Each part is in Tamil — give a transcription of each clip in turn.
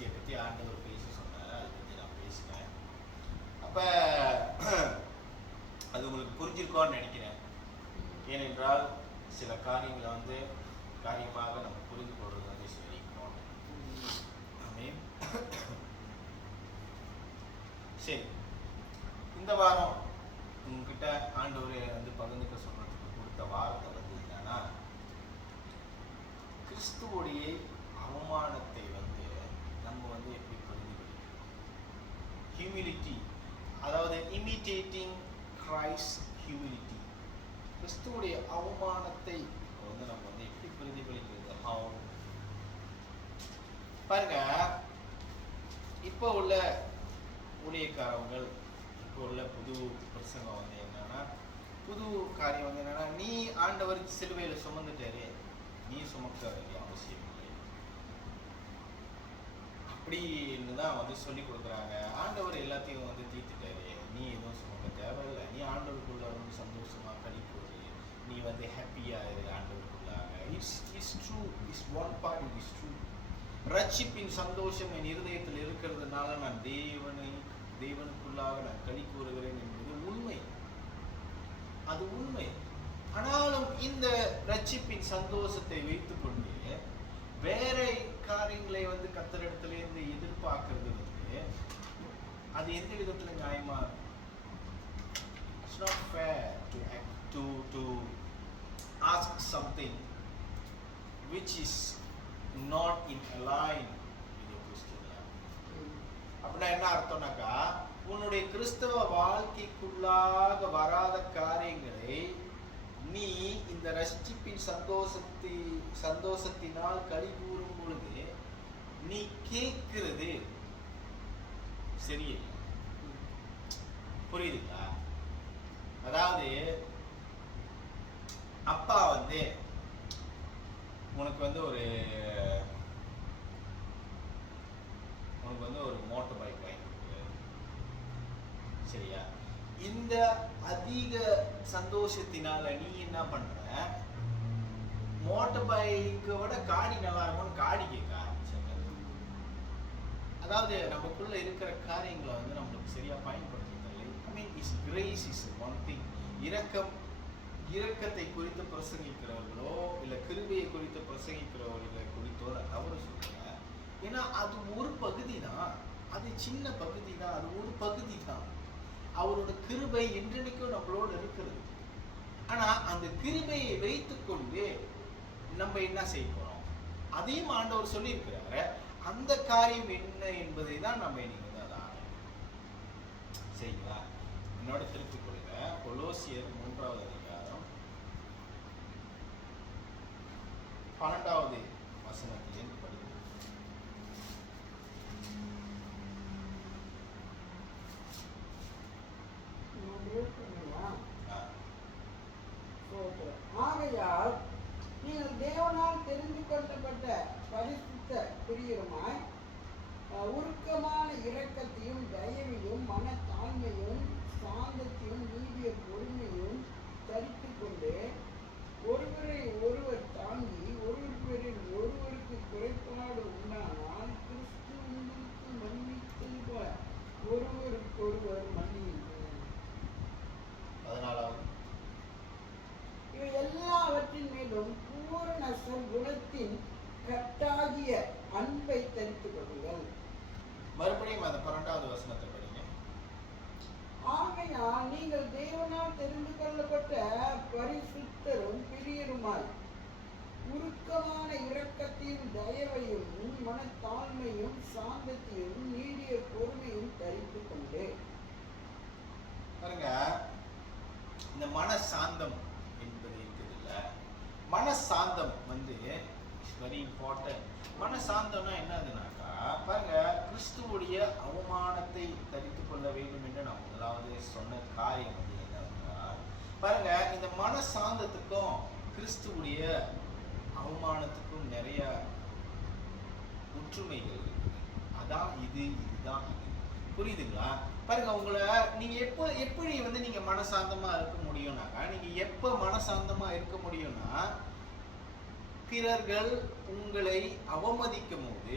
தீர்க்கதரிசியை பற்றி ஆண்டவர் பேச சொன்னார். அதை பற்றி நான் பேசினேன். அப்போ அது உங்களுக்கு புரிஞ்சிருக்கோன்னு நினைக்கிறேன். ஏனென்றால் சில காரியங்களை வந்து காரியமாக நம்ம புரிந்து கொள்வது வந்து சரிக்கணும். ஆமென். சரி, இந்த வாரம் உங்ககிட்ட ஆண்டவர் வந்து பகிர்ந்துக்க சொல்றதுக்கு கொடுத்த வார்த்தை வந்து என்னன்னா, கிறிஸ்துவோடைய அவமானத்தை வந்து நம்ம வந்து எப்படி புரிந்து கொள்கிறோம். ஹியூமிலிட்டி, அதாவது இமிட்டேட்டிங் கிரைஸ்ட் ஹியூமிலிட்டி. கிறிஸ்துவோடைய அவமானத்தை வந்து நம்ம வந்து எப்படி பிரதிபலிக்கிறது? பாருங்க, இப்போ உள்ள ஊழியக்காரவங்கள், இப்போ உள்ள புது பிரசங்கம் வந்து என்னன்னா, புது காரியம் வந்து என்னன்னா, நீ ஆண்டவர் சிலுவையில் சுமந்துட்டாரு, நீ சுமக்க வேண்டிய அவசியம் இல்லை அப்படின்னு தான் வந்து சொல்லி கொடுக்குறாங்க. ஆண்டவர் எல்லாத்தையும் வந்து தீர்த்துட்டாரு, நீ எதுவும் சுமக்க தேவையில்லை, நீ ஆண்டவருக்குள்ள வந்து சந்தோஷமா கழிப்போடு, நீ வந்து ஹாப்பியா இரு ஆண்டவருக்குள்ளாக. It's true, it's one part, it is true. ரட்சிப்பின் சந்தோஷம் என் இருதயத்தில் இருக்கிறதுனால நான் தேவனுக்குள்ளாக நான் களி கூறுகிறேன் என்பது உண்மை, அது உண்மை. ஆனாலும் இந்த ரட்சிப்பின் சந்தோஷத்தை வைத்துக்கொண்டு வேற காரியங்களை வந்து கர்த்தரிடத்திலிருந்து எதிர்பார்க்கிறது வந்து அது எந்த விதத்துல நியாயமா? It's not fair to ask something which is not in align with your Christian life. அப்படின்னா என்ன அர்த்தம்னாக்கா, உன்னுடைய கிறிஸ்தவ வாழ்க்கைக்குள்ளாக வராத காரியங்களை நீ இந்த ரட்சிப்பின் சந்தோஷத்தினால் களி கூறும் பொழுது நீ கேட்கிறது சரியில்லை. புரியுதுங்களா? அதாவது அப்பா வந்து உனக்கு வந்து ஒரு மோட்டார் பைக் வாங்கி கொடுக்குறாரு, சரியா? இந்த அதிக சந்தோஷத்தினால நீ என்ன பண்ற, மோட்டார் பைக்கை விட காடி நல்லா இருக்கும்னு காடி கேட்க ஆரம்பிச்சாங்க. அதாவது நமக்குள்ள இருக்கிற காரியங்களை வந்து நம்மளுக்கு சரியா பயன்படுத்துதல். I mean is grace is one thing. இரக்கத்தை குறித்து பிரசங்கிக்கிறவர்களோ இல்லை கிருபையை குறித்து பிரசங்கிக்கிறவர்களை குறித்தோ தவறு சொல்லுங்க. ஏன்னா அது ஒரு பகுதி தான், அது சின்ன பகுதி தான், அது ஒரு பகுதி தான். அவரோட கிருபை என்றென்னைக்கும் நம்மளோடு இருக்கிறது. ஆனா அந்த கிருபையை வைத்துக்கொண்டு நம்ம என்ன செய்ய போறோம்? அதையும் ஆண்டவர் சொல்லி இருக்கிறாரு. அந்த காரியம் என்ன என்பதை தான் நம்ம இன்னைக்கு வந்து அதை சரிங்களா? என்னோட திருப்பிக் கொள்ளுங்க. கொலோசியர் 3வது அதிகாரம் 12வது வசனத்திலிருந்து படிங்க. ஆகையால் நீங்கள் தேவனால் தெரிந்து கொள்ளப்பட்ட பரிசுத்த பிரியருமாய் உருக்கமான இரக்கத்தையும் தயவையும் மனத்தாழ்மையும் சாந்தத்தையும் நீடிய பொறுமையும் தரித்துக் கொண்டு ஒருவரை ஒருவர் தாங்கி ஒருவருக்கு குறைபாடு உண்டானால் கிறிஸ்து உங்களுக்கு மன்னித்தது போல ஒருவருக்கொருவர் மன்னியுங்கள். 14வது இவை எல்லாவற்றின் மேலும் பூரண குணத்தின் கட்டாகிய அன்பை தரித்துக் கொள்ளுங்கள். மறுபடியும் அந்த 12வது வசனத்தை படிங்க. ஆகையால் நீங்கள் தேவனால் தெரிந்து கொள்ளப்பட்ட பரிசுத்தரும் பிரியருமாய் உருக்கமான இரக்கத்தையும் தயவையும் மனத்தாழ்மையும் சாந்தத்தையும் நீடிய பொறுமையும் தரித்துக் கொண்டு. பாருங்க, இந்த மனசாந்தம் என்பது இருக்குது இல்ல, மனசாந்தம் வந்து வெரி இம்பார்ட்டன்ட். மனசாந்தம்னா என்னதுனாக்கா, பாருங்க, கிறிஸ்துவுடைய அவமானத்தை தரித்து கொள்ள வேண்டும் என்று நான் முதலாவது சொன்ன காரியம் வந்து என்னன்னா, பாருங்க, இந்த மனசாந்தத்துக்கும் கிறிஸ்துவுடைய அவமானத்துக்கும் நிறைய ஒற்றுமைகள் இருக்குது. அதான் இதுதான் அது. புரியுதுங்களா? பாருங்க, உங்களை நீங்க எப்படி வந்து நீங்க மனசாந்தமா இருக்க முடியும்னாக்கா, நீங்க எப்ப மனசாந்தமா இருக்க முடியும்னா, பிறர்கள் உங்களை அவமதிக்கும் போது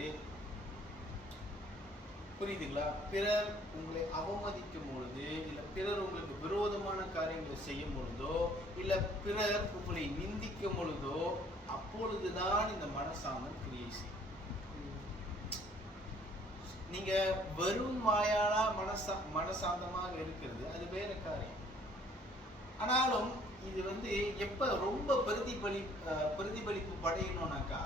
புரியுதுங்களா? பிறர் உங்களை அவமதிக்கும் பொழுது, இல்ல பிறர் உங்களுக்கு விரோதமான காரியங்களை செய்யும் பொழுதோ, இல்ல பிறர் உங்களை நிந்திக்கும் பொழுதோ, அப்பொழுதுதான் இந்த மனசாந்தம் கிரியை செய்யும். நீங்க வெறும் வாயாலா மனசாந்தமாக இருக்கிறது அது வேற காரியம். ஆனாலும் இது எப்ப ரொம்ப பிரதிபலிப்பு படையணும்னாக்கா,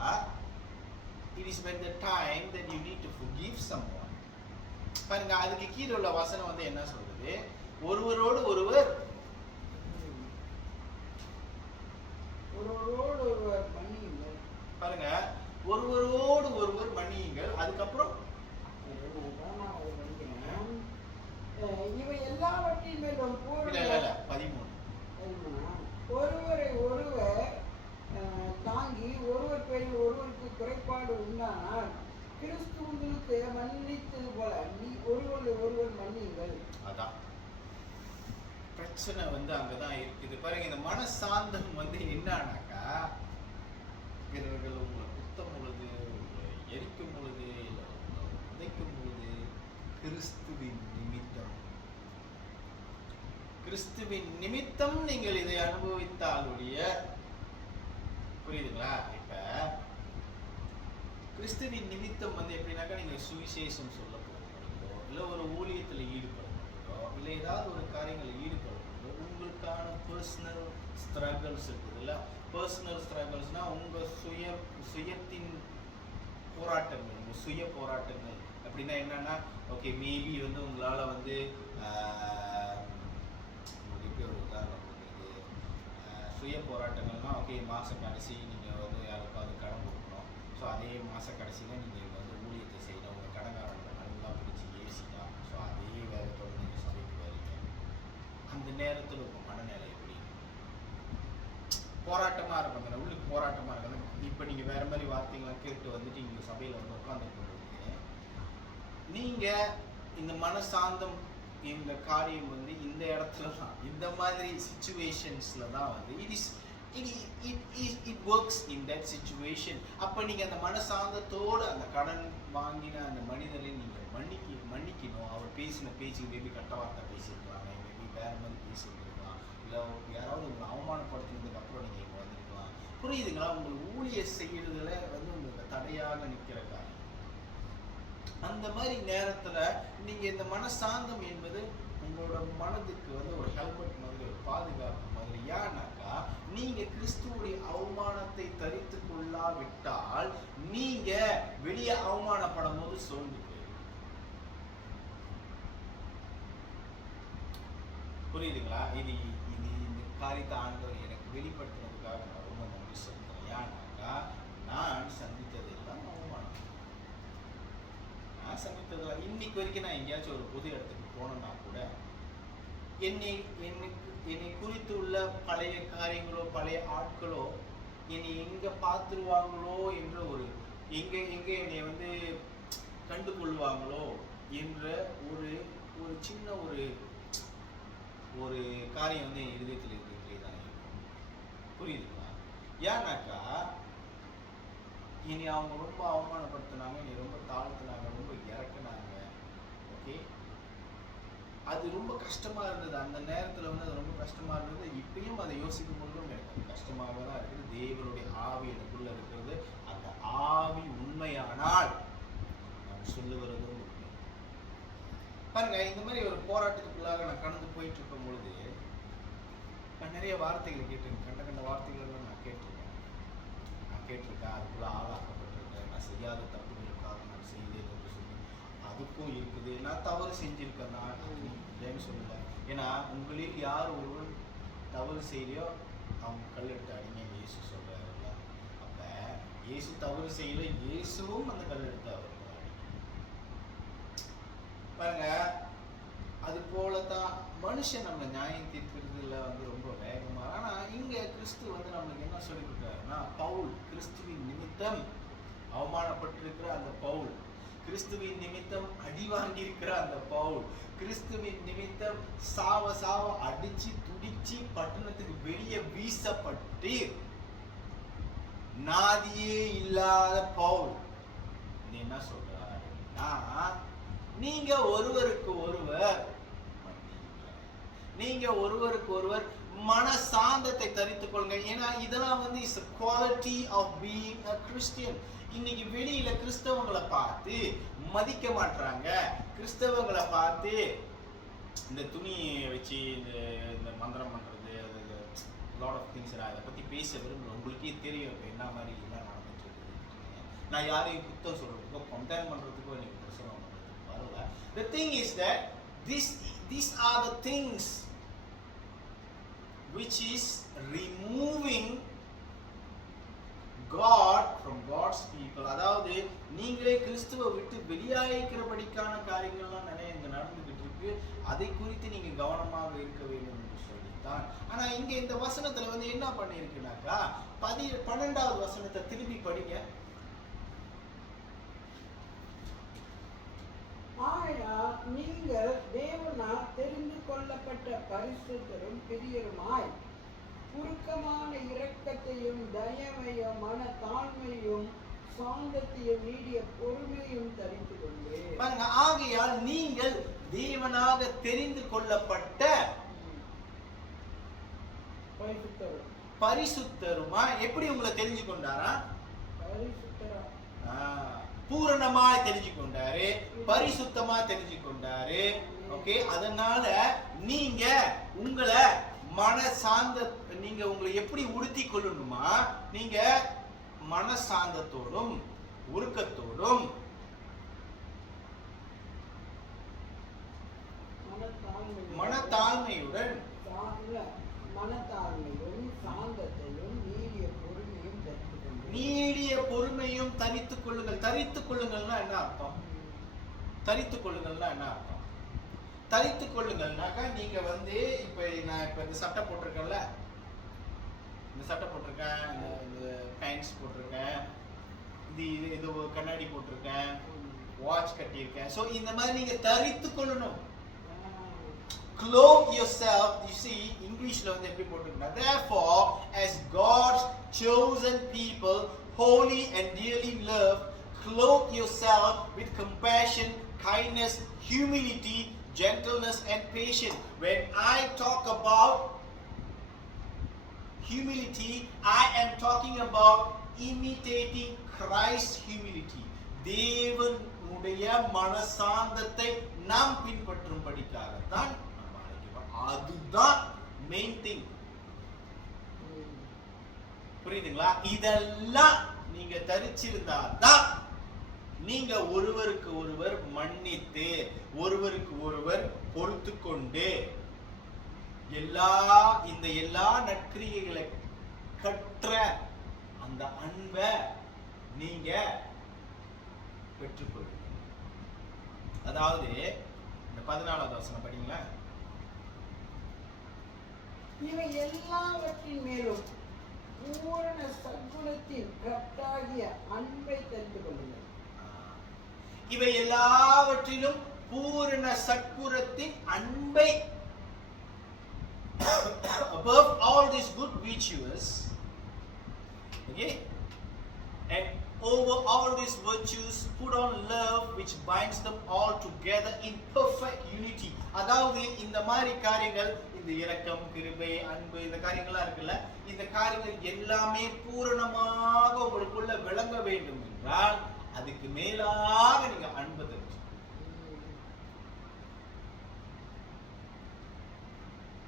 it is when the time that you need to forgive someone. பாருங்க, அதுக்கு கீழே உள்ள வசனம் என்ன சொல்றது? ஒருவரோடு ஒருவர் மன்னியுங்கள். பாருங்க, ஒருவரோடு ஒருவர் மன்னியுங்கள். அதுக்கப்புறம் இவை எல்லாவற்றின் மேலும் 13 ஒருவரை ஒருவர் தாங்கி ஒருவர் பேரில் ஒருவருக்கு குறைபாடு உண்டானால் கிறிஸ்து உங்களுக்கு மன்னித்தது போல நீ ஒருவரை ஒருவர் மன்னியுங்கள். அதான் பிரச்சனை அங்கதான் இருக்குது. பாருங்க, இந்த மனசாந்தம் என்னன்னாக்கா, பிறர்கள் உங்களை குத்தும் பொழுது, உங்களை எரிக்கும் பொழுது, இல்லை உங்களை உதைக்கும் பொழுது, கிறிஸ்துவின் நிமித்தம் நீங்கள் இதை அனுபவித்தாலுடைய, புரியுதுங்களா? இப்ப கிறிஸ்துவின் நிமித்தம் எப்படின்னாக்கா, நீங்க சுவிசேஷம் சொல்ல போகிறதோ, இல்லை ஒரு ஊழியத்தில் ஈடுபடுறதோ, இல்லை ஏதாவது ஒரு காரியங்களில் ஈடுபடுறதோ, உங்களுக்கான பர்சனல் ஸ்ட்ரகிள்ஸ் இருக்குதுல்ல. பர்சனல் ஸ்ட்ரகிள்ஸ்னா உங்க சுயத்தின் போராட்டங்கள், உங்க சுய போராட்டங்கள். அப்படின்னா என்னன்னா, ஓகே, மேபி உங்களால உங்களுக்கு ஒரு உதாரணம் கொடுக்குறது, சுய போராட்டங்கள்னா, ஓகே, மாச கடைசி நீங்க யாருக்காவது கடன் கொடுக்கணும். ஸோ அதே மாச கடைசியில் நீங்கள் ஊழியத்தை செய்யணும். உங்கள் கடன்காரங்களை நல்லா பிடிச்சி ஏசினா, ஸோ அதே வேலையோடு நீங்கள் சபைக்கு வரீங்க. அந்த நேரத்தில் உங்கள் மனநிலை எப்படி போராட்டமாக இருக்கும், உள்ளுக்கு போராட்டமாக இருக்கும். இப்போ நீங்கள் வேறு மாதிரி வார்த்தைகள்லாம் கேட்டு இங்கே சபையில் உட்காந்துட்டு நீங்கள் இந்த மனசாந்தம் இந்த காரியம் இந்த இடத்துல தான், இந்த மாதிரி சிச்சுவேஷன்ஸில் தான் it works in that situation. அப்போ நீங்கள் அந்த மனசாந்தத்தோடு அந்த கடன் வாங்கின அந்த மனிதரை நீங்கள் மன்னிக்கணும். அவர் பேசின பேச்சுக்கு மேபி கட்ட வார்த்தை பேசியிருக்கலாம், மேபி வேறு மாதிரி பேசியிருக்கலாம், இல்லை யாராவது உங்களை அவமானப்படுத்தினதுக்கு அப்புறம் நீங்கள் இங்கே வந்திருக்கலாம். புரியுதுங்களா? உங்களுக்கு ஊழிய செய்யறதுல உங்களுக்கு தடையாக நிற்கிற காரியம். அந்த மாதிரி நேரத்துல நீங்க இந்த மனசாந்தம் என்பது உங்களோட மனதுக்கு ஒரு ஹெல்மெட் மாதிரி, ஒரு பாதுகாப்பு மாதிரி. ஏன்னாக்கா, நீங்க கிறிஸ்துவுடைய அவமானத்தை தரித்து கொள்ளாவிட்டால் நீங்க வெளியே அவமானப்படும் போது சோர்ந்து போயிடும். புரியுதுங்களா? இது இந்த காரியத்தை ஆண்டவர் எனக்கு வெளிப்படுத்தினதுக்காக நான் ரொம்ப நன்றி சொல்றேன். ஏன்னாக்கா, நான் சந்தித்ததெல்லாம் அவமானம். நான் சந்தித்ததெல்லாம் இன்னைக்கு வரைக்கும் நான் எங்கேயாச்சும் ஒரு பொது இடத்துக்கு போனோம்னா கூட என்னை குறித்து உள்ள பழைய காரியங்களோ, பழைய ஆட்களோ என்னை எங்க பார்த்துருவாங்களோ என்ற எங்க என்னை கண்டுகொள்வாங்களோ என்ற ஒரு சின்ன ஒரு காரியம் என் இதயத்தில் இருக்கிறதே தான் இருக்கும். புரியுதுங்களா? ஏன்னாக்கா, இனி அவங்க ரொம்ப அவமானப்படுத்தினாங்க, இனி ரொம்ப தாழ்த்தினாங்க, ரொம்ப இறக்குனாங்க. ஓகே, அது ரொம்ப கஷ்டமா இருந்தது. அந்த நேரத்தில் அது ரொம்ப கஷ்டமா இருந்தது. இப்பயும் அதை யோசிக்கும் போதும் எனக்கு கஷ்டமாக தான் இருக்குது. தேவனுடைய ஆவி எனக்குள்ள இருக்கிறது. அந்த ஆவி உண்மையானால் நான் சொல்லுவதும் உண்மை. பாருங்க, இந்த மாதிரி ஒரு போராட்டத்துக்குள்ளாக நான் கடந்து போயிட்டு இருக்கும் பொழுது நான் நிறைய வார்த்தைகளை கேட்டிருக்கேன். கண்ட வார்த்தைகள் நான் கேட்டிருக்கேன். அதுக்குள்ள ஆளாக்கப்பட்டிருக்கேன். நான் செய்யாத தப்புகளுக்காக நான் செய்தேன் என்று சொல்லி அதுக்கும் இருக்குது. நான் தவறு செஞ்சிருக்கேன், நான் இல்லைன்னு சொல்லலை. ஏன்னா, உங்களில் யார் ஒருவன் தவறு செய்யலையோ அவங்க கல்லெடுத்து அடிங்க இயேசு சொல்றாருல்ல. அப்ப இயேசு தவறு செய்யல, இயேசுவும் அந்த கல்லெடுத்து அவர் பாருங்க. அது போலதான் மனுஷன் நம்ம நியாயம் தீர்க்கிறதுல ரொம்ப வேகமா. ஆனா இங்க கிறிஸ்து நம்மளுக்கு என்ன சொல்லி கொடுக்குறாருன்னா, பவுல் கிறிஸ்துவின் நிமித்தம் அவமானப்பட்டிருக்கிற அந்த பவுல், கிறிஸ்துவின் நிமித்தம் அடி வாங்கி இருக்கிற அந்த பவுல், கிறிஸ்துவின் நிமித்தம் சாவ அடிச்சு துடிச்சு பட்டணத்துக்கு வெளியே வீசப்பட்டு நாதியே இல்லாத பவுல் என்ன சொல்றாருன்னா, நீங்க ஒருவருக்கு ஒருவர் நீங்க ஒருவருக்கு ஒருவர் மனசாந்தத்தை தரித்துக் கொள்ளுங்க. ஏன்னா இதெல்லாம் வந்து is quality of being a Christian. இன்னைக்கு வெளியில கிறிஸ்தவங்களை பார்த்து மதிக்க மாட்டாங்க. கிறிஸ்தவங்களை பார்த்து இந்த துணி வச்சு இந்த மந்திரம் பண்றது, அது லாட் ஆஃப் திங்ஸ். அதை பத்தி பேச விரும்பல. உங்களுக்கே தெரியும் என்ன மாதிரி எல்லாம் நடந்துட்டு இருக்கு. நான் யாரையும் குத்தம் சொல்றதுக்கோ கம்பேர் பண்றதுக்கோ எனக்கு பிரச்சனை வரல. The thing is that these are the things which is removing God from God's people. அதாவது நீங்களே கிறிஸ்துவை விட்டு வெளியாகிக்கிறபடிக்கான காரியங்கள்லாம் நிறைய இங்க நடந்துகிட்டு இருக்கு. அதை குறித்து நீங்க கவனமாக இருக்க வேண்டும் என்று சொல்லித்தான். ஆனா இங்க இந்த வசனத்துல வந்து என்ன பண்ணிருக்குனாக்கா 12வது வசனத்தை திரும்பி படிங்க. ஆகையால் நீங்கள் தேவனால் தெரிந்து கொள்ளப்பட்ட பரிசுத்தரும் பிரியருமாய் உருக்கமான இரக்கத்தையும் தயவையும் மன தாழ்மையும் சாந்தத்தையும் நீடிய பொறுமையும் தரித்து கொண்டு பாருங்க. ஆகையால் நீங்கள் தேவனாக தெரிந்து கொள்ளப்பட்ட பரிசுத்தருமா. எப்படி உங்களை தெரிஞ்சு கொண்டாரா? பரிசுத்தரா பூரணமாய் தெரிஞ்சு கொண்டாரு, பரிசுத்தமா தெரிஞ்சு கொண்டாரு. ஓகே, அதனால நீங்க உங்களை நீங்க உங்களை எப்படி உடுத்தி கொள்ளணுமா? நீங்க மனசாந்தத்தோடும் உருக்கத்தோடும் மனத்தாழ்மையுடன் சாந்தத்தையும் நீடிய பொறுமையும் தரித்துக் கொள்ளுங்கள். தரித்துக் கொள்ளுங்கள்னா என்ன அர்த்தம்? தரித்துக் கொள்ளுங்கள்னா என்ன அர்த்தம்? தரித்துக் கொள்ளுங்கள்னாக்கா நீங்க வந்து நான் இந்த சட்டை போட்டிருக்கேன்ல, இந்த சட்டை போட்டிருக்கேன், இந்த பேண்ட்ஸ் போட்டிருக்கேன், இது கண்ணாடி போட்டிருக்கேன், வாட்ச் கட்டியிருக்கேன். ஸோ இந்த மாதிரி நீங்க தரித்துக் கொள்ளணும். Clothe yourself. You see, Englishல வந்து எப்படி போட்டிருக்கா? Therefore, as God's chosen people, holy and dearly loved, clothe yourself with compassion, kindness, humility, gentleness and patience. When I talk about humility, I am talking about imitating Christ's humility. தேவனுடைய மனசாந்தத்தை நாம் பின்பற்றும்படிக்காகத்தான் அதுதான் மெயின் திங். புரியுதுங்களா? இதெல்லாம் நீங்க தரிச்சிருந்தாதான் நீங்க ஒருவருக்கு ஒருவர் மன்னித்து ஒருவருக்கு ஒருவர் பொறுத்து கொண்டு எல்லா நற்கிரியைகளை கற்ற அந்த அன்பை நீங்க பெற்றுக்கொள்ளுங்க. அதாவது இந்த 14வது வசனம் படிங்களா? இவை எல்லாவற்றின் மேலும் பூரண சத்குணத்தின் கட்டாகிய அன்பை தெரிந்து கொள்ளுங்கள். இவை எல்லாவற்றிலும் பூரண சத்குணத்தின் அன்பை, above all these good virtues, okay, and over all these virtues put on love which binds them all together in perfect unity. அதாவது இந்த மாதிரி காரியங்கள், இந்த இரக்கம், கிருபை, அன்பு, இந்த காரியங்கள்லாம் இருக்குல்ல, இந்த காரியங்கள் எல்லாமே பூரணமாக உங்களுக்குள்ள விளங்க வேண்டும் என்றால் அதுக்கு மேலாக நீங்க அன்பு தெரிஞ்சு.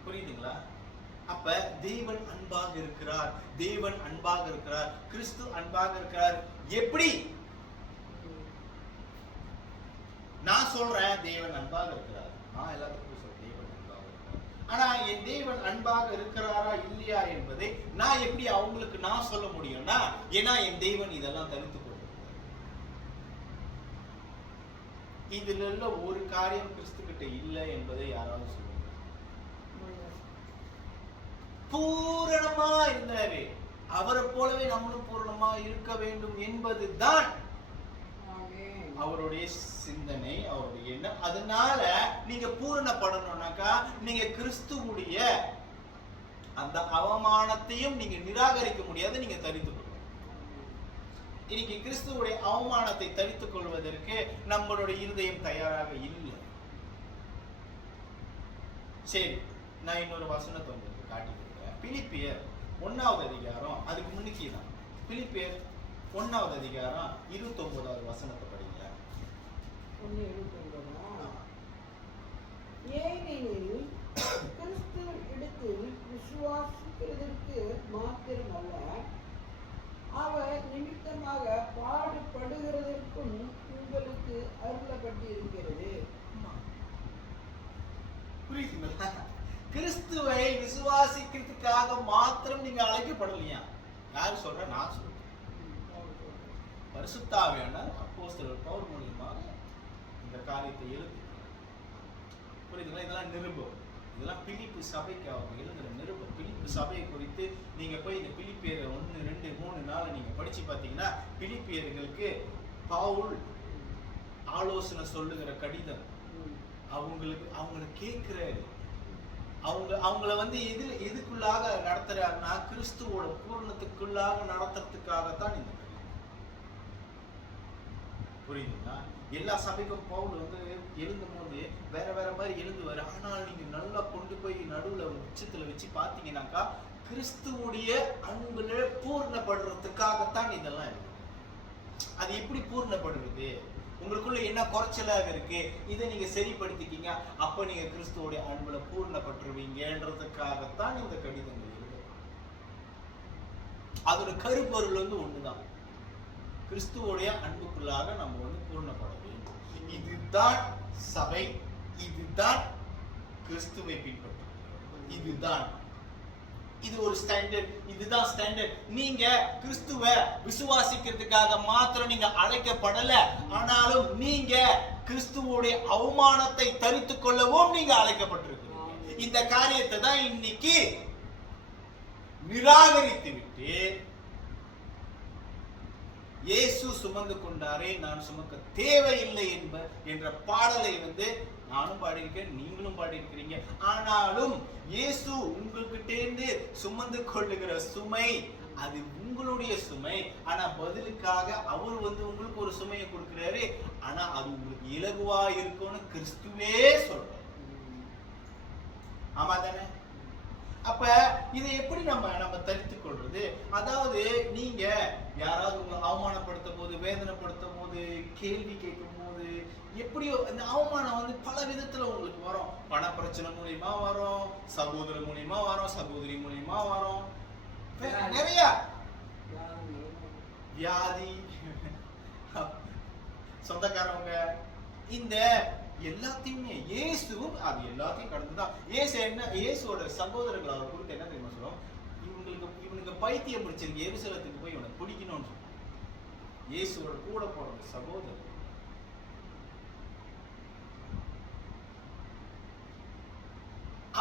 புரியுதுங்களா? அப்ப தேவன் அன்பாக இருக்கிறார், தேவன் அன்பாக இருக்கிறார், கிறிஸ்து அன்பாக இருக்கிறார். எப்படி? நான் சொல்றேன் தேவன் அன்பாக இருக்கிறார், நான் எல்லாத்துக்கும் சொல்றேன் தேவன் அன்பாக இருக்கிறார். ஆனா என் தேவன் அன்பாக இருக்கிறாரா இல்லையா என்பதை நான் எப்படி அவங்களுக்கு நான் சொல்ல முடியும்னா, ஏன்னா என் தேவன் இதெல்லாம் தரித்து கொண்டிருக்கிறார். இதுல ஒரு காரியம் கிறிஸ்து கிட்ட இல்லை என்பதை யாராவது சொல்லுங்க. பூரணமா இருந்தாரு, அவரை போலவே நம்மளும் பூரணமா இருக்க வேண்டும் என்பதுதான் அவருடைய சிந்தனை, அவருடைய எண்ணம். அதனால நீங்க பூரணப்படணும்னாக்கா நீங்க கிறிஸ்துவுடைய அந்த அவமானத்தையும் நீங்க நிராகரிக்க முடியாது, நீங்க தரித்து கொள்ளணும். இன்னைக்கு கிறிஸ்துவுடைய அவமானத்தை தடுத்துக் கொள்வதற்கு நம்மளுடைய இருதயம் தயாராக இல்லை. சரி, நான் இன்னொரு வசனத்தை உங்களுக்கு காட்டி கொடுக்குறேன். பிலிப்பியர் 1வது அதிகாரம், அதுக்கு முன்னுக்கு தான். பிலிப்பியர் 1வது அதிகாரம் 29வது வசனத்தை படிங்க. 1:29. ஏனெனில் கிறிஸ்து இடத்தில் விசுவாசிக்கிறதற்கு மாத்திரமல்ல, அவர் நிமித்தமாக பாடுபடுகிறதற்கும் உங்களுக்கு அருளப்பட்டிருக்கிறது. புரியுதுங்களா? கிறிஸ்துவை விசுவாசிக்கிறதுக்காக மாத்திரம் நீங்க அழைக்கப்படலையா? யாரு சொல்ற? நான் சொல்றேன். பரிசுத்த ஆவியானவர் அப்போஸ்தலர் பவுல் மூலமாக இந்த காரியத்தை எழுதி. புரியுதுங்களா? இதெல்லாம் நிருபம். இதெல்லாம் பிலிப்பு சபைக்கு அவங்க எழுதுற நிருபம். பிலிப்பு சபையை குறித்து நீங்க போய் இந்த பிலிப்பியரை 1, 2, 3, 4 நீங்க படிச்சு பார்த்தீங்கன்னா, பிலிப்பியர்களுக்கு பவுல் ஆலோசனை சொல்லுகிற கடிதம். அவங்களை கேட்கிறாரு. அவங்கள வந்து எதுக்குள்ளாக நடத்துறாருன்னா, கிறிஸ்துவோட பூர்ணத்துக்குள்ளாக நடத்துறதுக்காகத்தான் இந்த கடிதம். புரியுதுங்களா? எல்லா சபைக்கும் பவுல் வந்து எழுதும் போது வேற வேற மாதிரி எழுதுவாரு. ஆனால் நீங்க நல்லா கொண்டு போய் நடுவுல உச்சத்துல வச்சு பாத்தீங்கன்னாக்கா, கிறிஸ்துவுடைய அன்புல பூர்ணப்படுறதுக்காகத்தான் இதெல்லாம் இருக்கு. அது எப்படி பூர்ணப்படுறது? உங்களுக்குள்ள என்ன குறைச்சலாக இருக்கு, இதை நீங்க சரிப்படுத்திக்கிங்க, அப்ப நீங்க கிறிஸ்துவோடைய அன்புல பூர்ணப்பட்டுருவீங்கன்றதுக்காகத்தான் இந்த கடிதங்கள் எழுது. அதோட கருப்பொருள் வந்து ஒண்ணுதான், கிறிஸ்துவோடைய அன்புக்குள்ளாக நம்ம வந்து பூர்ணப்பட வேண்டும். இதுதான் சபை, இதுதான் கிறிஸ்துவை பின்பற்றுகிறது. இதுதான், இது ஒரு ஸ்டாண்டர்ட், இதுதான் ஸ்டாண்டர்ட். நீங்க கிறிஸ்துவை விசுவாசிக்கிறதுக்காக மாத்திரம் நீங்க அழைக்கப்படல, ஆனாலும் நீங்க கிறிஸ்துவோடைய அவமானத்தை தரித்துக் கொள்ளவும் நீங்க அழைக்கப்பட்டிருக்கிறீங்க. இந்த காரியத்தை தான் இன்னைக்கு நிராகரித்து விட்டு, இயேசு சுமந்து கொண்டாரே, நான் சுமக்க தேவையில்லை என்ற பாடலை வந்து நானும் பாடியிருக்கேன், நீங்களும் பாடியிருக்கிறீங்க. ஆனாலும் இயேசு உங்ககிட்டேந்து சுமந்து கொள்ளுகிற சுமை அது உங்களுடைய சுமை. ஆனா பதிலுக்காக அவர் வந்து உங்களுக்கு ஒரு சுமையை கொடுக்கிறாரு. ஆனா அது உங்களுக்கு இலகுவா இருக்கும்னு கிறிஸ்துவே சொல்றாரு. ஆமா தானே? அப்ப இதை எப்படி நம்ம தரித்துக் கொள்றது? அதாவது நீங்க யாராவது உங்களை அவமானப்படுத்தும் போது, வேதனைப்படுத்தும் போது, கேள்வி கேட்கும் போது, எப்படியோ இந்த அவமானம் வந்து பல விதத்துல உங்களுக்கு வரும். பண பிரச்சனை மூலியமா வரும், சகோதரர் மூலியமா வரும், சகோதரி மூலியமா வரும், நிறைய வியாதி, சொந்தக்காரவங்க, இந்த எல்லாத்தையுமே இயேசுவும் அது எல்லாத்தையும் கடந்துதான். இயேசுவோட சகோதரர்கள் அவர் குறித்து என்ன தெரியுமா சொல்லுவோம்? இவனுக்கு பைத்தியம் பிடிச்சிருக்கு, எருசலேத்துக்கு போய் இவனை பிடிக்கணும்னு சொல்லுவோம். இயேசுவோட கூட போறது சகோதரர்.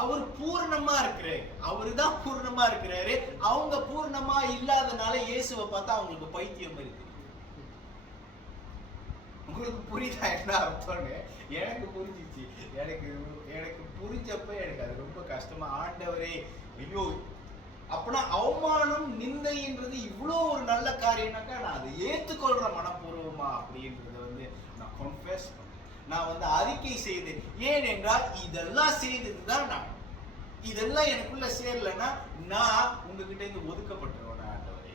அவர் பூர்ணமா இருக்கிறாரு, அவருதான் பூர்ணமா இருக்கிறாரு. அவங்க பூர்ணமா இல்லாதனால இயேசுவை பார்த்தா அவங்களுக்கு பைத்தியம் மாதிரி தெரியும். உங்களுக்கு புரியுதா என்ன அர்த்தம்னு? எனக்கு புரிஞ்சிச்சு. எனக்கு புரிஞ்சப்ப எனக்கு அது ரொம்ப கஷ்டமா, ஆண்டவரே ஐயோ, அப்பனா அவமானம் நிந்தைன்றது இவ்வளோ ஒரு நல்ல காரியம்னாக்கா நான் அதை ஏற்றுக்கொள்ற மனப்பூர்வமா அப்படின்றத வந்து நான் கன்ஃபெஸ் பண்ணேன். நான் வந்து அறிக்கை செய்தேன். ஏனென்றால் இதெல்லாம் செய்ததுதான் நான். இதெல்லாம் எனக்குள்ள சேரலன்னா நான் உங்ககிட்ட இருந்து ஒதுக்கப்பட்டுருவேன். ஆண்டவரே,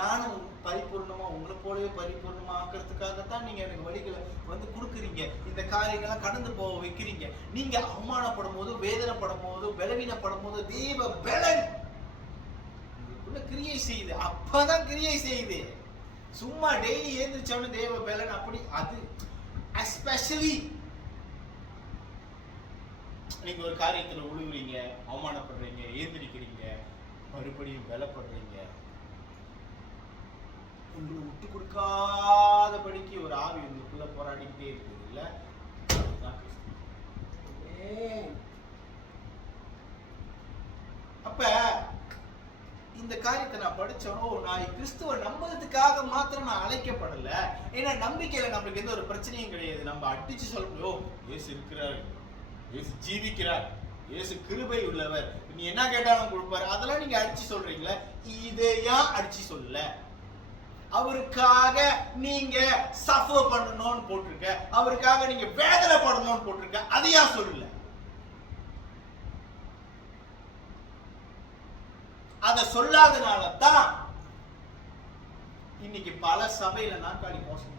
நானும் பரிபூர்ணமா உங்களை போலவே பரிபூர்ணமா ஆக்கிறதுக்காகத்தான் நீங்க எனக்கு வழிகளை வந்து கொடுக்குறீங்க, இந்த காரியங்கள்லாம் கடந்து போக வைக்கிறீங்க. நீங்க அவமானப்படும் போது, வேதனைப்படும் போது, பலவீனப்படும் போது தேவ பலன் உங்களுக்குள்ள கிரியை செய்யுது. அப்பதான் கிரியை செய்யுது. சும்மா டெய்லி ஏந்திரிச்சவனு தேவ பலன் அப்படி அது எஸ்பெஷலி நீங்க ஒரு காரியத்துல உழுவுறீங்க, அவமானப்படுறீங்க, ஏந்திரிக்கிறீங்க, மறுபடியும் பலப்படுறீங்க, உங்களை விட்டு கொடுக்காதபடிக்கு ஒரு ஆவி உங்களுக்குள்ள போராடிக்கிட்டே இருக்குது இல்ல? அப்ப இந்த காரியத்தை நான் படிச்சோனோ, நான் கிறிஸ்துவ நம்புறதுக்காக மாத்திரம் நான் அழைக்கப்படல. ஏன்னா நம்பிக்கையில நம்மளுக்கு எந்த ஒரு பிரச்சனையும் கிடையாது. நம்ம அடிச்சு சொல்ல முடியும், இயேசு இருக்கிறார், இயேசு ஜீவிக்கிறார், இயேசு கிருபை உள்ளவர், நீ என்ன கேட்டாலும் கொடுப்பாரு. அதெல்லாம் நீங்க அடிச்சு சொல்றீங்களா? இதையா அடிச்சு சொல்லல. அவருக்காக நீங்க சஃபர் பண்ணணும்னு போட்டிருக்க, அவருக்காக நீங்க வேதனை படணும்னு போட்டிருக்க. அதையா சொல்லல. அத சொல்லாதனால தான் இன்னைக்கு பல சபையில நாற்காலி மோசம்.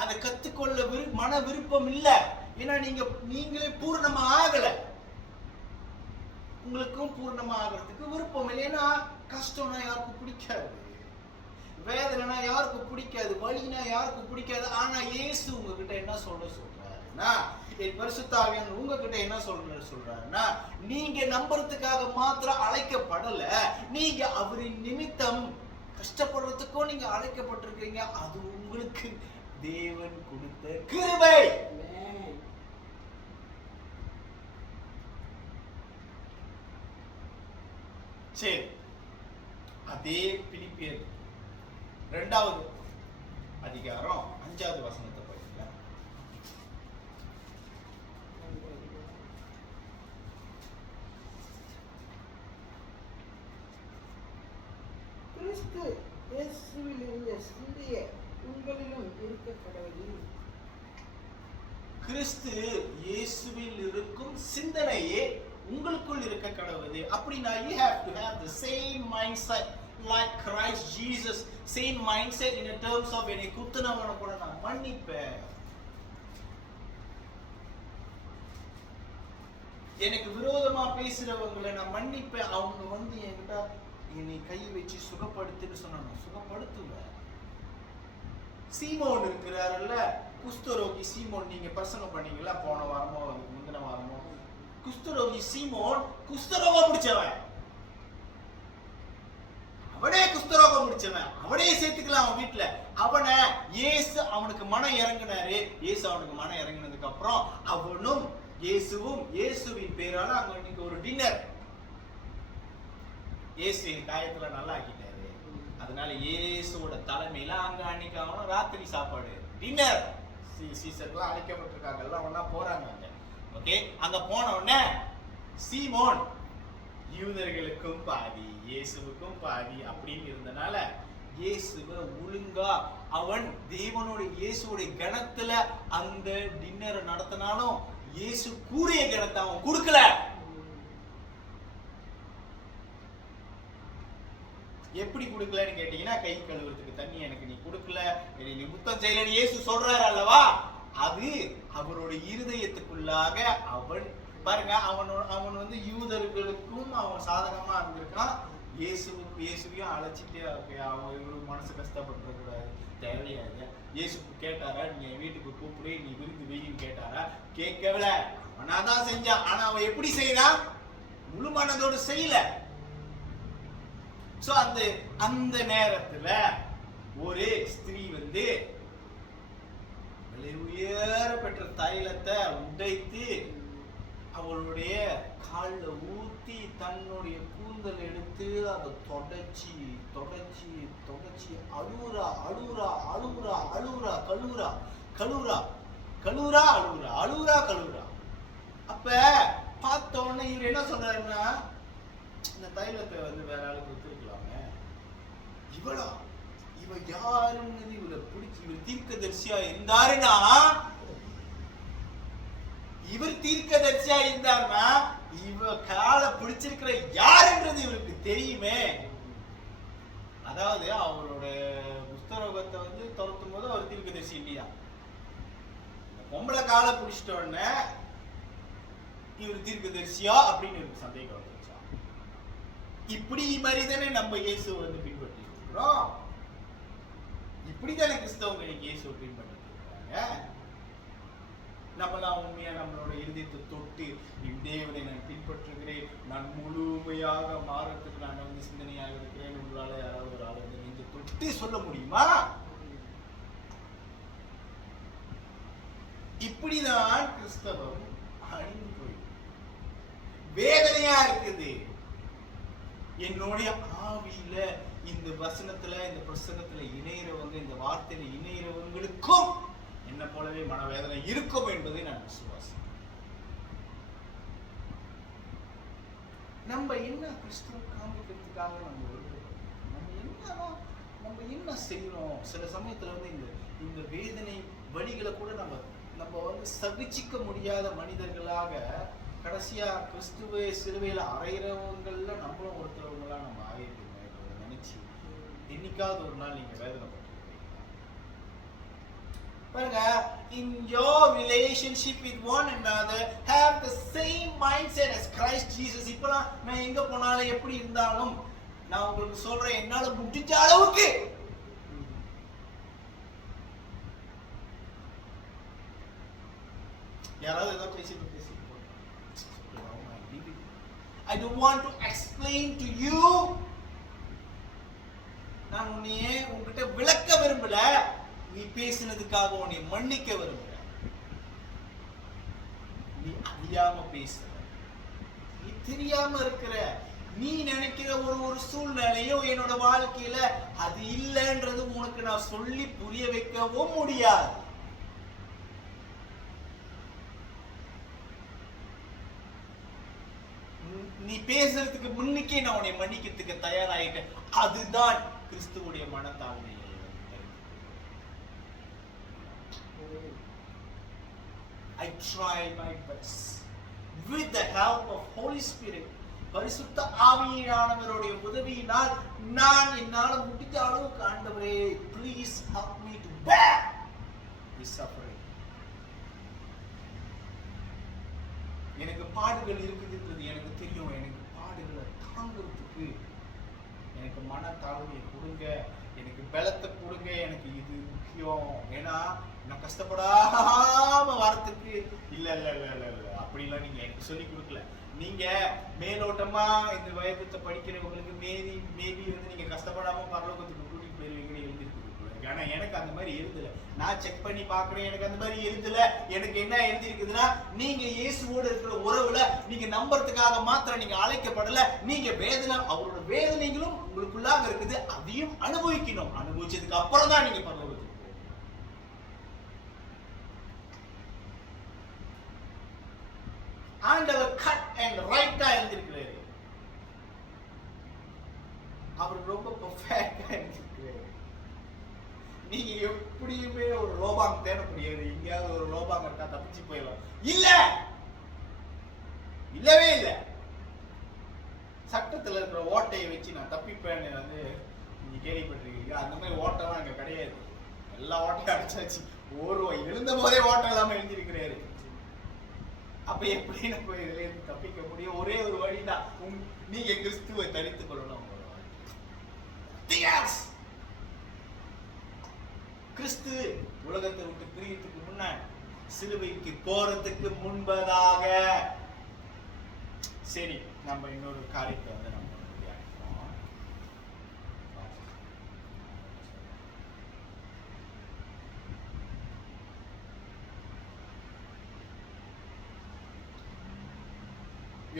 அதை கத்துக்கொள்ள மன விருப்பம் இல்ல. ஏன்னா நீங்களே பூர்ணமா ஆகல. உங்களுக்கும் பூர்ணமா ஆகிறதுக்கு விருப்பம் இல்லை. ஏன்னா கஷ்டம்னா யாருக்கும் பிடிக்காது, வேதனைனா யாருக்கும் பிடிக்காது, வலினா யாருக்கும் பிடிக்காது. ஆனா இயேசு உங்ககிட்ட என்ன சொல்றாருன்னா, என் பரிசுத்த ஆவியானவர் உங்ககிட்ட என்ன சொல்றாருன்னா, நீங்க நம்புறதுக்காக மாத்திரம் அழைக்கப்படல, நீங்க அவரின் நிமித்தம் கஷ்டப்படுறதுக்கும் நீங்க அழைக்கப்பட்டிருக்கீங்க. அது உங்களுக்கு தேவன் கொடுத்த கிருபை. சரி, அதே பிலிப்பியர் 2வது அதிகாரம் 5வது வசனத்தை படிங்க. கிறிஸ்து இயேசுவில் இருந்த சிந்தையே உங்களிலும் இருக்க கடவுள். கிறிஸ்து இயேசுவில் இருக்கும் சிந்தனையே உங்களுக்குள் இருக்க கடவுது. அப்படினா you have to have the same mindset like Christ Jesus. Same mindset in terms of என்னை குத்துனவன கூட நான் மன்னிப்பேன், எனக்கு விரோதமா பேசுறவங்களை நான் மன்னிப்பேன். அவங்க என்கிட்ட என்னை கை வச்சு சுகப்படுத்துன்னு சொன்னா நான் சுகப்படுத்துவேன். சீமோன் இருக்கிறாருல்ல, குஷ்டரோகி சீமோன், நீங்க பிரசங்கம் பண்ணீங்களா போன வாரமோ முந்தின வாரமோ? குஷ்டரோகி சீமோன் குஷ்டரோகம் முடிச்சவன், அவனே குஷ்டரோகம் முடிச்சவன், அவனே சேர்த்துக்கலாம் அவன் வீட்டுல. அவனை இயேசு அவனுக்கு மனம் இறங்கினாரு. இயேசு அவனுக்கு மனம் இறங்கினதுக்கு அப்புறம் அவனும் இயேசுவும் இயேசுவின் பேரால அங்க இன்னைக்கு ஒரு டின்னர். இயேசு காயத்துல நல்லா ஆக்கிட்டாரு. அதனால இயேசுவோட தலைமையில அங்க அன்னைக்கு அவனும் ராத்திரி சாப்பாடு டின்னர். சீசர்லாம் அழைக்கப்பட்டிருக்காங்க, எல்லாம் ஒன்னா போறாங்க அங்க. ஓகே, அங்க போன உடனே சீமோன் யூதர்களுக்கும் பாதி இயேசுவுக்கும் பாதி அப்படின்னு இருந்தனால இயேசுவை ஒழுங்கா அவன் தேவனுடைய இயேசுடைய கணத்துல அந்த டின்னரை நடத்தினாலும் இயேசு கூறிய கணத்தை அவன் கொடுக்கல. எப்படி கொடுக்கலன்னு கேட்டீங்கன்னா, கை கழுவுறதுக்கு தண்ணி எனக்கு நீ கொடுக்கல, நீ முத்தம் செய்யலன்னு இயேசு சொல்றாரு அல்லவா? அது அவருடைய இருதயத்துக்குள்ளாக அவன் பாருங்க, அவன் யூதர்களுக்கும் அவன் சாதகமா இருந்திருக்கான். இயேசுவையும் அழைச்சிட்டு அவன் இவரு மனசு கஷ்டப்பட்டு கூடாது, தேவையாது. இயேசு கேட்டாரா, நீ என் வீட்டுக்கு கூப்பிடு, நீ விருந்து வெயின்னு கேட்டாரா? கேட்கவில்லை. அவனாதான் செஞ்சான். ஆனா அவன் எப்படி செய்யறான்? முழு மனதோடு செய்யல. சோ அந்த நேரத்துல ஒரு ஸ்திரீ விலை உயர பெற்ற தைலத்தை உடைத்து அவளுடைய காலில் ஊத்தி தன்னுடைய கூந்தல் எடுத்து அதை தொடச்சி தொடச்சி தொடச்சி அழுவுறா அழுவுறா அழுவுறா அழுவுறா கழுவுறா கழுவுறா கழுவுறா அழுவுறா அழுவுறா கழுவுறா. அப்ப பார்த்த உடனே இவர் என்ன சொல்றாருன்னா, இந்த தைலத்தை வேற ஆளுக்கு வித்துருக்கலாமே, இவளா இவ யாருன்னு இவளை பிடிச்சி, இவர் தீர்க்கதரிசியா இருந்தாருன்னா, இவர் தீர்க்கதரிசியா இருந்தாருன்னா இவ காலை பிடிச்சிருக்கிற யாருன்றது இவருக்கு தெரியுமே. அதாவது அவரோட குஷ்டரோகத்தை துரத்தும் போது அவர் தீர்க்கதரிசி இல்லையா, பொம்பளை காலை பிடிச்சிட்ட உடனே இவர் தீர்க்கதரிசியா அப்படின்னு இவருக்கு சந்தேகம் வந்துச்சா? இப்படி மாதிரிதானே நம்ம இயேசு பின்பற்றி இருக்கிறோம். இப்படித்தானே கிறிஸ்தவங்க இயேசுவை பின்பற்றி இருக்காங்க. நம்மளாம் உண்மையா நம்மளோட இருதயத்தை தொட்டு தேவனை நான் பின்பற்றுகிறேன், நான் முழுமையாக மாறத்துக்கு நான் சிந்தனையாக இருக்கிறேன், உங்களால யாராவது ஒரு ஆள் நெஞ்ச தொட்டு சொல்ல முடியுமா? இப்படிதான் கிறிஸ்தவம் அழிந்து போய் வேதனையா இருக்குது. என்னுடைய ஆவியில இந்த வசனத்துல இந்த பிரசங்கத்துல இணையறவங்க, இந்த வார்த்தையில இணையறவங்களுக்கும் என்ன போலவே மனவேதனை இருக்கும் என்பதை நான் விசுவாசம். நம்ம என்ன கிறிஸ்துவ காமிக்கிறதுக்காக நம்ம என்னதான் நம்ம என்ன செய்யறோம்? சில சமயத்துல வந்து இந்த வேதனை வழிகளை கூட நம்ம வந்து சகிச்சிக்க முடியாத மனிதர்களாக கடைசியா கிறிஸ்துவ சிலுவையில அறையிறவங்கள்ல நம்மளும் ஒருத்தரவங்களா நம்ம ஆகிருக்கோம் நினைச்சு என்னைக்காவது ஒரு நாள் நீங்க வேதனைப்பட்டிருக்கீங்களா? பாருங்க, in your relationship with one another have the same mindset as Christ Jesus. இப்பலாம் நான் எங்க போனாலும் எப்படி இருந்தாலும் நான் உங்களுக்கு சொல்றேன், என்னால முடிஞ்ச அளவுக்கு யாராவது ஏதோ பேசி I don't want to explain to you. நான் உன்கிட்ட விளக்க விரும்பல, நீ பேசினதுக்காக உன்னை மன்னிக்க விரும்புற. நீ அறியாம பேசுற, நீ தெரியாம இருக்கிற, நீ நினைக்கிற ஒரு சூழ்நிலையோ என்னோட வாழ்க்கையில அது இல்லைன்றது உனக்கு நான் சொல்லி புரிய வைக்கவும் முடியாது. நீ பேசுறதுக்கு முன்னுக்கே நான் உன்னை மன்னிக்கிறதுக்கு தயாராயிட்டேன். அதுதான் கிறிஸ்துவுடைய மனத்தாழ்மை. I try my best with the help of Holy Spirit. பரிசுத்த ஆவியானவருடைய உதவியினால் நான் என்னால முடிஞ்ச அளவுக்கு ஆண்டவரே please help me to bear this suffering. எனக்கு பாடுகள் இருக்குதுன்றது எனக்கு தெரியும். எனக்கு பாடுகளை தாங்கிறதுக்கு எனக்கு மனத்தாழ்மையை கொடுங்க, எனக்கு பலத்தை கொடுங்க. எனக்கு இது முக்கியம். ஏன்னா நான் கஷ்டப்படாம வரத்துக்கு இல்ல இல்ல இல்ல இல்ல இல்ல அப்படிலாம் நீங்க எனக்கு சொல்லி கொடுக்கல. நீங்க மேலோட்டமா இந்த வயதத்தை படிக்கிறவங்களுக்கு மேபி வந்து நீங்க கஷ்டப்படாம பரலோகத்துக்கு கூட்டிட்டு போயிருவீங்கன்னு எழுதிருக்கு. ஆனா எனக்கு அந்த மாதிரி எழுதல. நான் செக் பண்ணி பாக்குறேன், எனக்கு அந்த மாதிரி எழுதல. எனக்கு என்ன எழுதி இருக்குதுன்னா, நீங்க இயேசுவோடு இருக்கிற உறவுல நீங்க நம்புறதுக்காக மாத்திரம் நீங்க அழைக்கப்படல. நீங்க வேதனை, அவரோட வேதனைகளும் உங்களுக்குள்ளாக இருக்குது, அதையும் அனுபவிக்கணும். அனுபவிச்சதுக்கு அப்புறம் தான் நீங்க பரலோகத்துக்கு. ஆண்டவர் கட் அண்ட் ரைட்டா எழுதிருக்கிறாரு. அவர் ரொம்ப பெர்ஃபெக்ட்டா எழுதிருக்கிறாரு. நீங்க எப்படியுமே ஒரு ரோபாங் தேட முடியாது. எங்கேயாவது ஒரு ரோபாங் இருக்கா தப்பிச்சு போயிடலாம். இல்ல, இல்லவே இல்ல. சட்டத்துல இருக்கிற ஓட்டையை வச்சு நான் தப்பிப்பேன்னு வந்து நீங்க கேள்விப்பட்டிருக்கீங்க. அந்த மாதிரி ஓட்டெல்லாம் அங்க கிடையாது. எல்லா ஓட்டையும் அடிச்சாச்சு. ஒரு எழுந்த போதே ஓட்டம் இல்லாம எழுந்திருக்கிறாரு. அப்ப எப்படி நம்ம இதுல இருந்து தப்பிக்க முடியும்? ஒரே ஒரு வழிதான், நீங்க கிறிஸ்துவை தரித்துக் கொள்ளணும். கிறிஸ்து உலகத்தை விட்டு பிரியத்துக்கு முன்னாடி சிலுவைக்கு போறதுக்கு முன்பதாக. சரி, நம்ம இன்னொரு காரியத்தை வந்து நம்ம தியானிப்போம்.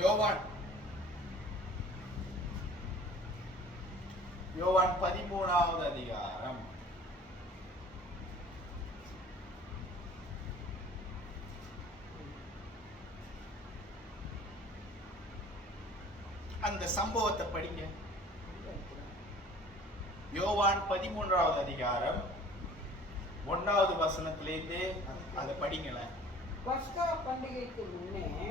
யோவான் 13வது அதிகாரம் அந்த சம்பவத்தை படிங்க. யோவான் 13வது அதிகாரம் 1வது வசனத்திலிருந்து அதை படிங்கள. பஸ்கா பண்டிகைக்கு முன்னே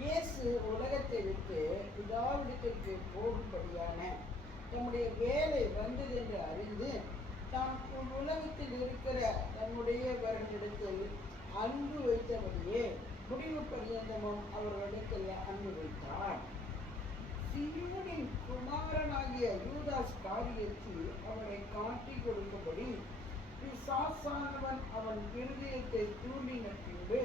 இயேசு உலகத்தை விட்டு பிதாவிடத்திற்கு போகும்படியான தம்முடைய வேலை வந்தது என்று அறிந்து தாம் உலகத்தில் இருக்கிற தம்முடையவர்களிடத்தில் அன்பு வைத்தபடியே முடிவு பரியந்தமும் அவர்களிடத்தில் அன்பு வைத்தார். சீயோனின் குமாரனாகிய யூதாஸ் காரியத்தில் அவரை காட்டிக் கொடுக்கும்படி பிசாசானவன் அவன் இருதயத்தை தூண்டின பின்பு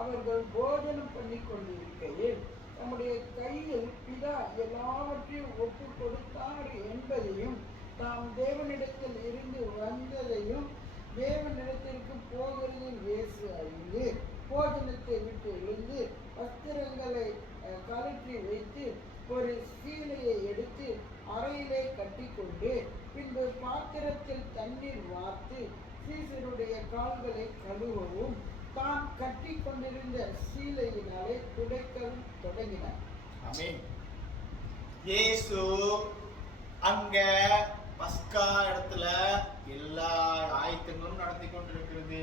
அவர்கள் போஜனம் பண்ணி கொண்டிருக்கையில் தம்முடைய கையில் பிதா எல்லாவற்றையும் ஒப்பு கொடுத்தார் என்பதையும் தாம் தேவனிடத்தில் இருந்து வந்ததையும் தேவனிடத்திற்கு போகிறதில் இயேசு அறிந்து போஜனத்தை விட்டு எழுந்து வஸ்திரங்களை கழற்றி வைத்து ஒரு சீலையை எடுத்து அறையிலே கட்டிக்கொண்டு பின்பு பாத்திரத்தில் தண்ணீர் வார்த்து சீசருடைய கால்களை கழுவவும் தான் கட்டி கொண்டிருந்த சீலையினாலே துடைக்கவும் தொடங்கினார். ஆமென். இயேசு அங்க பஸ்கா இடத்துல எல்லா ஆயத்தங்களும் நடத்தி கொண்டிருக்கிறது.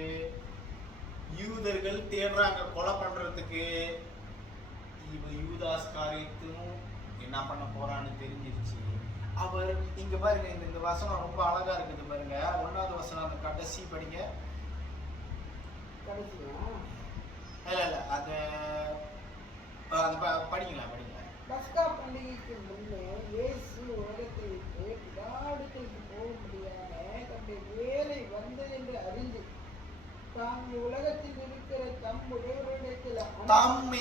யூதர்கள் தேடுறாங்க கொலை பண்றதுக்கு. யூதாஸ் காரியத்தும் என்ன பண்ண போறான்னு தெரிஞ்சிருச்சு. அவர் இங்க பாருங்க, இந்த வசனம் ரொம்ப அழகா இருக்குது பாருங்க. 1வது வசனம் அந்த கடைசி படிங்க. இல்ல அது படிங்களா? பஸ்கா பண்டிகைக்கு முன்னே இயேசு உலகத்தை விட்டு பிதாவிடத்திற்கு போக முடியாத தம்முடைய வேலை வந்தது என்று அறிந்து தாம் உலகத்தில் இருக்கிற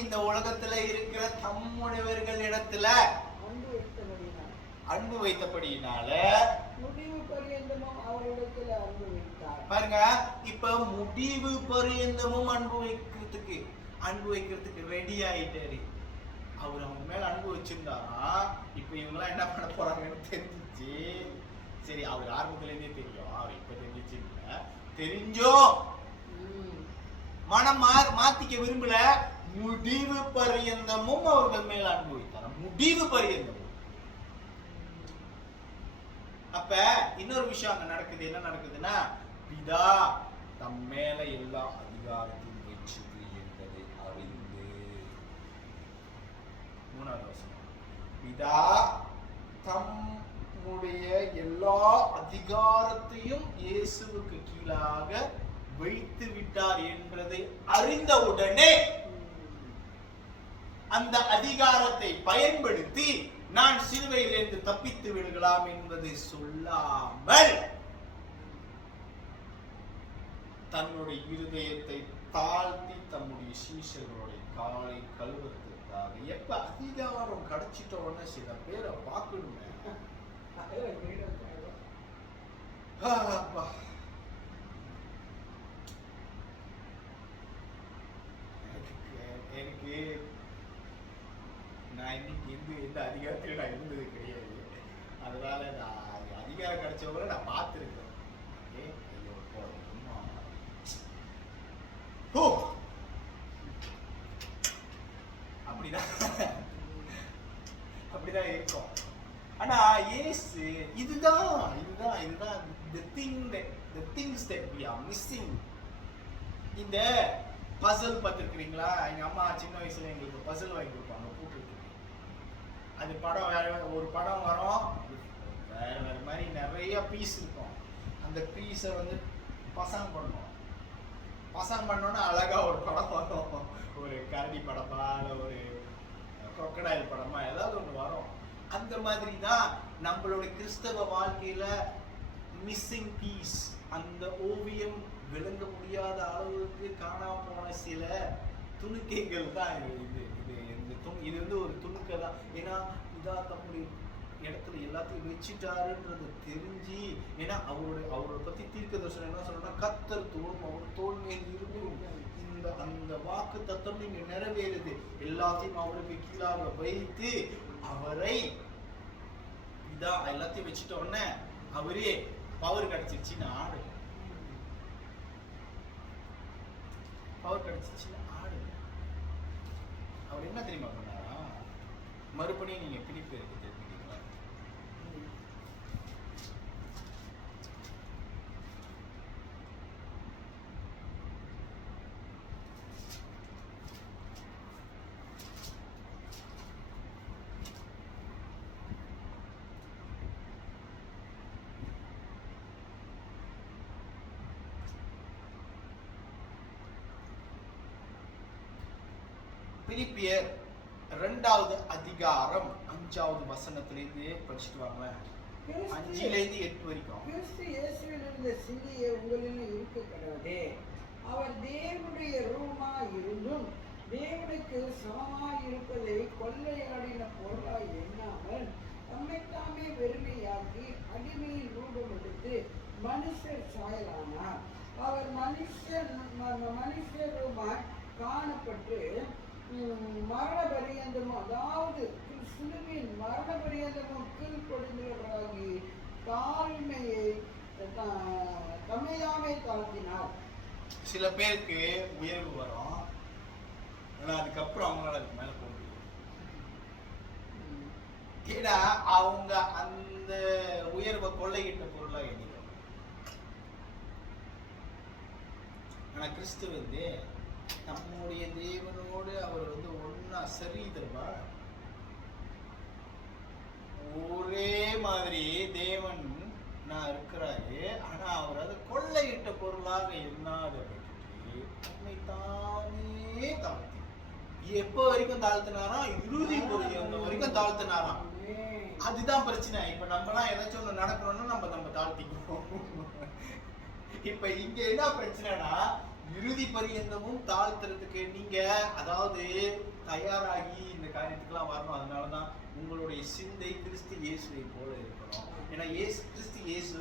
இந்த உலகத்துல இருக்கிற தம்முடையவர்களிடத்துல அன்பு வைத்தபடியினால முடிவு பரியந்தமும் அவரிடத்துல அன்பு வைத்தார். பாருங்க, இப்ப முடிவு பரியந்தமும் அன்பு வைக்கிறதுக்கு ரெடி ஆயிட்டாரு. அவர் அவங்க மேல அன்பு வச்சிருந்தாரா, இப்ப இவங்கெல்லாம் என்ன பண்ண போறாங்கன்னு தெரிஞ்சிச்சு. சரி, அவர் ஆரம்பத்துல இருந்தே தெரியும், அவர் இப்ப தெரிஞ்சிச்சு இல்ல, தெரிஞ்சோம் மனம் மாத்திக்க விரும்பல. முடிவு பரியந்தமும் அவர்கள் மேல அன்பு வைத்தார். முடிவு பரியந்தமும். அப்ப இன்னொரு விஷயம் அங்க நடக்குது. என்ன நடக்குதுன்னா, பிதா தம் மேல எல்லா அதிகாரத்தையும் வச்சது என்பதை அறிந்து. 3வது வசனம், பிதா தம்முடைய எல்லா அதிகாரத்தையும் இயேசுவுக்கு கீழாக வைத்து விட்டார் என்பதை அறிந்தவுடனே அந்த அதிகாரத்தை பயன்படுத்தி நான் சிலுவையிலிருந்து தப்பித்து விடலாம் என்பதை சொல்லாமல் தன்னுடைய இருதயத்தை தாழ்த்தி தம்முடைய சீஷர்களுடைய காலை கழுவதற்காக. எப்ப அதிகாரம் கிடைச்சிட்ட உடனே சில பேரை பார்க்கணுமே. எனக்கு நான் இன்னைக்கு எந்த அதிகாரத்திலும் நான் இருந்தது கிடையாது. அதனால நான் அதிகாரம் கிடைச்சவங்கள நான் பார்த்துருக்கேன். அப்படிதான் இருக்கும். ஆனா இயேசு இதுதான் the things that we are missing. இந்த பசில் பார்த்துருக்கிறீங்களா? எங்க அம்மா சின்ன வயசுல எங்களுக்கு பசில் வாங்கி கொடுப்பாங்க, கூப்பிட்டு. அது படம் வேற ஒரு படம் வரும், வேற மாதிரி நிறைய பீஸ் இருக்கும். அந்த பீஸை பசங்க பண்ணணும். பசங்க பண்ணோன்னா அழகா ஒரு படம் வரும். ஒரு கரடி படமா, ஒரு crocodile படமா, ஏதாவது ஒன்று வரும். அந்த மாதிரி தான் நம்மளோட கிறிஸ்தவ வாழ்க்கையில மிஸ்ஸிங் பீஸ். அந்த ஓவியம் விளங்க முடியாத அளவுக்கு காணாம போன சில துணுக்கைகள் தான் இது ஒரு துணுக்கை தான். ஏன்னா இதா தம்முடைய இடத்துல எல்லாத்தையும் வச்சுட்டாருன்றது தெரிஞ்சு, ஏன்னா அவரோட பத்தி தீர்க்கதரிசனம் என்ன சொல்றா, கர்த்தர் தோளும் அவர் தோள் மேல் இருக்கும். அந்த வாக்கு தத்துவம் இங்க நிறைவேறுது. எல்லாத்தையும் அவருக்கு கீழாக வைத்து அவரை இதான் எல்லாத்தையும் வச்சுட்ட உடனே அவரே பவர் கிடைச்சிருச்சுன்னு ஆடு. பவர் கிடைச்சிருச்சுன்னு ஆடு. அவர் என்ன தெரியுமா பண்ணாரா? மறுபடியும் நீங்க பிடிப்பு இருக்கு தெரிஞ்சுக்கிறீங்களா? பிலிப்பியர் 2வது அதிகாரம் 5வது வசனத்திலிருந்து படிச்சுட்டு வாங்களேன். 5லேருந்து 8 வரைக்கும். கிறிஸ்து இயேசுவில் இருந்த சிந்தையே உங்களில் இருக்க கடவுளே. அவர் தேவனுடைய ரூபமாய் இருந்தும் தேவனுக்கு சமமாய் இருப்பதை கொள்ளையாடின பொருளாய் எண்ணாமல் தம்மைத்தாமே வெறுமையாக்கி அடிமையின் ரூபம் எடுத்து மனுஷர் சாயலானார். அவர் மனுஷருமாய் காணப்பட்டு மரண பரியந்தமும், அதாவது சிலுவையின் மரண பரியந்தமும் கீழ்ப்படிந்தவராகி தாழ்மையை தம்மையாமே தாழ்த்தினார். சில பேருக்கு உயர்வு வரும், ஆனா அதுக்கப்புறம் அவங்களால அதுக்கு மேல போக முடியும். ஏன்னா அவங்க அந்த உயர்வை கொள்ளையிட்ட பொருளா எண்ணிக்கணும். ஆனா கிறிஸ்து வந்து நம்முடைய தேவனோடு அவர் வந்து ஒன்னா சரி தருவா. ஒரே மாதிரி தேவன் நான் இருக்கிறாரு, ஆனா அவர் அதை கொள்ளையிட்ட பொருளாக எண்ணாதபடிக்கு தன்னை தானே தாழ்த்தி எப்போ வரைக்கும் தாழ்த்தினாராம்? இறுதி பொருள் வரைக்கும் தாழ்த்தினாராம். அதுதான் பிரச்சனை. இப்ப நம்மலாம் ஏதாச்சும் ஒண்ணு நடக்கணும்னா நம்ம தாழ்த்திக்குவோம். இப்ப இங்க என்ன பிரச்சனைனா, இறுதி பரியந்தமும் தாழ்த்துறதுக்கு நீங்க அதாவது தயாராகி இந்த காரியத்துக்கெல்லாம் வரணும். அதனாலதான் உங்களுடைய சிந்தை கிறிஸ்து இயேசுவை போல இருக்கணும். ஏன்னா கிறிஸ்து இயேசு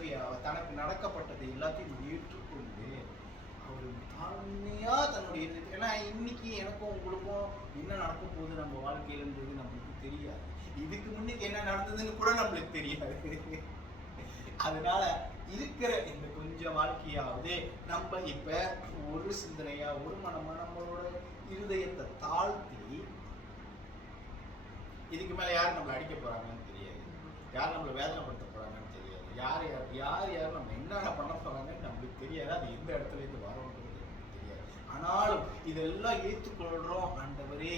தனக்கு நடக்கப்பட்டது எல்லாத்தையும் ஏற்றுக்கொண்டு அவர் தாழ்மையா தன்னுடைய, ஏன்னா இன்னைக்கு எனக்கும் உங்களுக்கும் என்ன நடக்க போகுது நம்ம வாழ்க்கையிலன்றது நம்மளுக்கு தெரியாது. இதுக்கு முன்னுக்கு என்ன நடந்ததுன்னு கூட நம்மளுக்கு தெரியாது. அதனால இருக்கிற இந்த கொஞ்சம் வாழ்க்கையாவது நம்ம இப்ப ஒரு சிந்தனையா ஒரு மனமா நம்மளோட இருதயத்தை தாழ்த்தி, இதுக்கு மேல யார் நம்மளை அடிக்க போறாங்கன்னு தெரியாது, யார் நம்மளை வேதனைப்படுத்த போறாங்கன்னு தெரியாது, யார் நம்ம என்னென்ன பண்ண போறாங்கன்னு நம்மளுக்கு தெரியாது. அது எந்த இடத்துல இருந்து வரோன்றது தெரியாது. ஆனாலும் இதெல்லாம் ஏற்றுக்கொள்றோம். ஆண்டவரே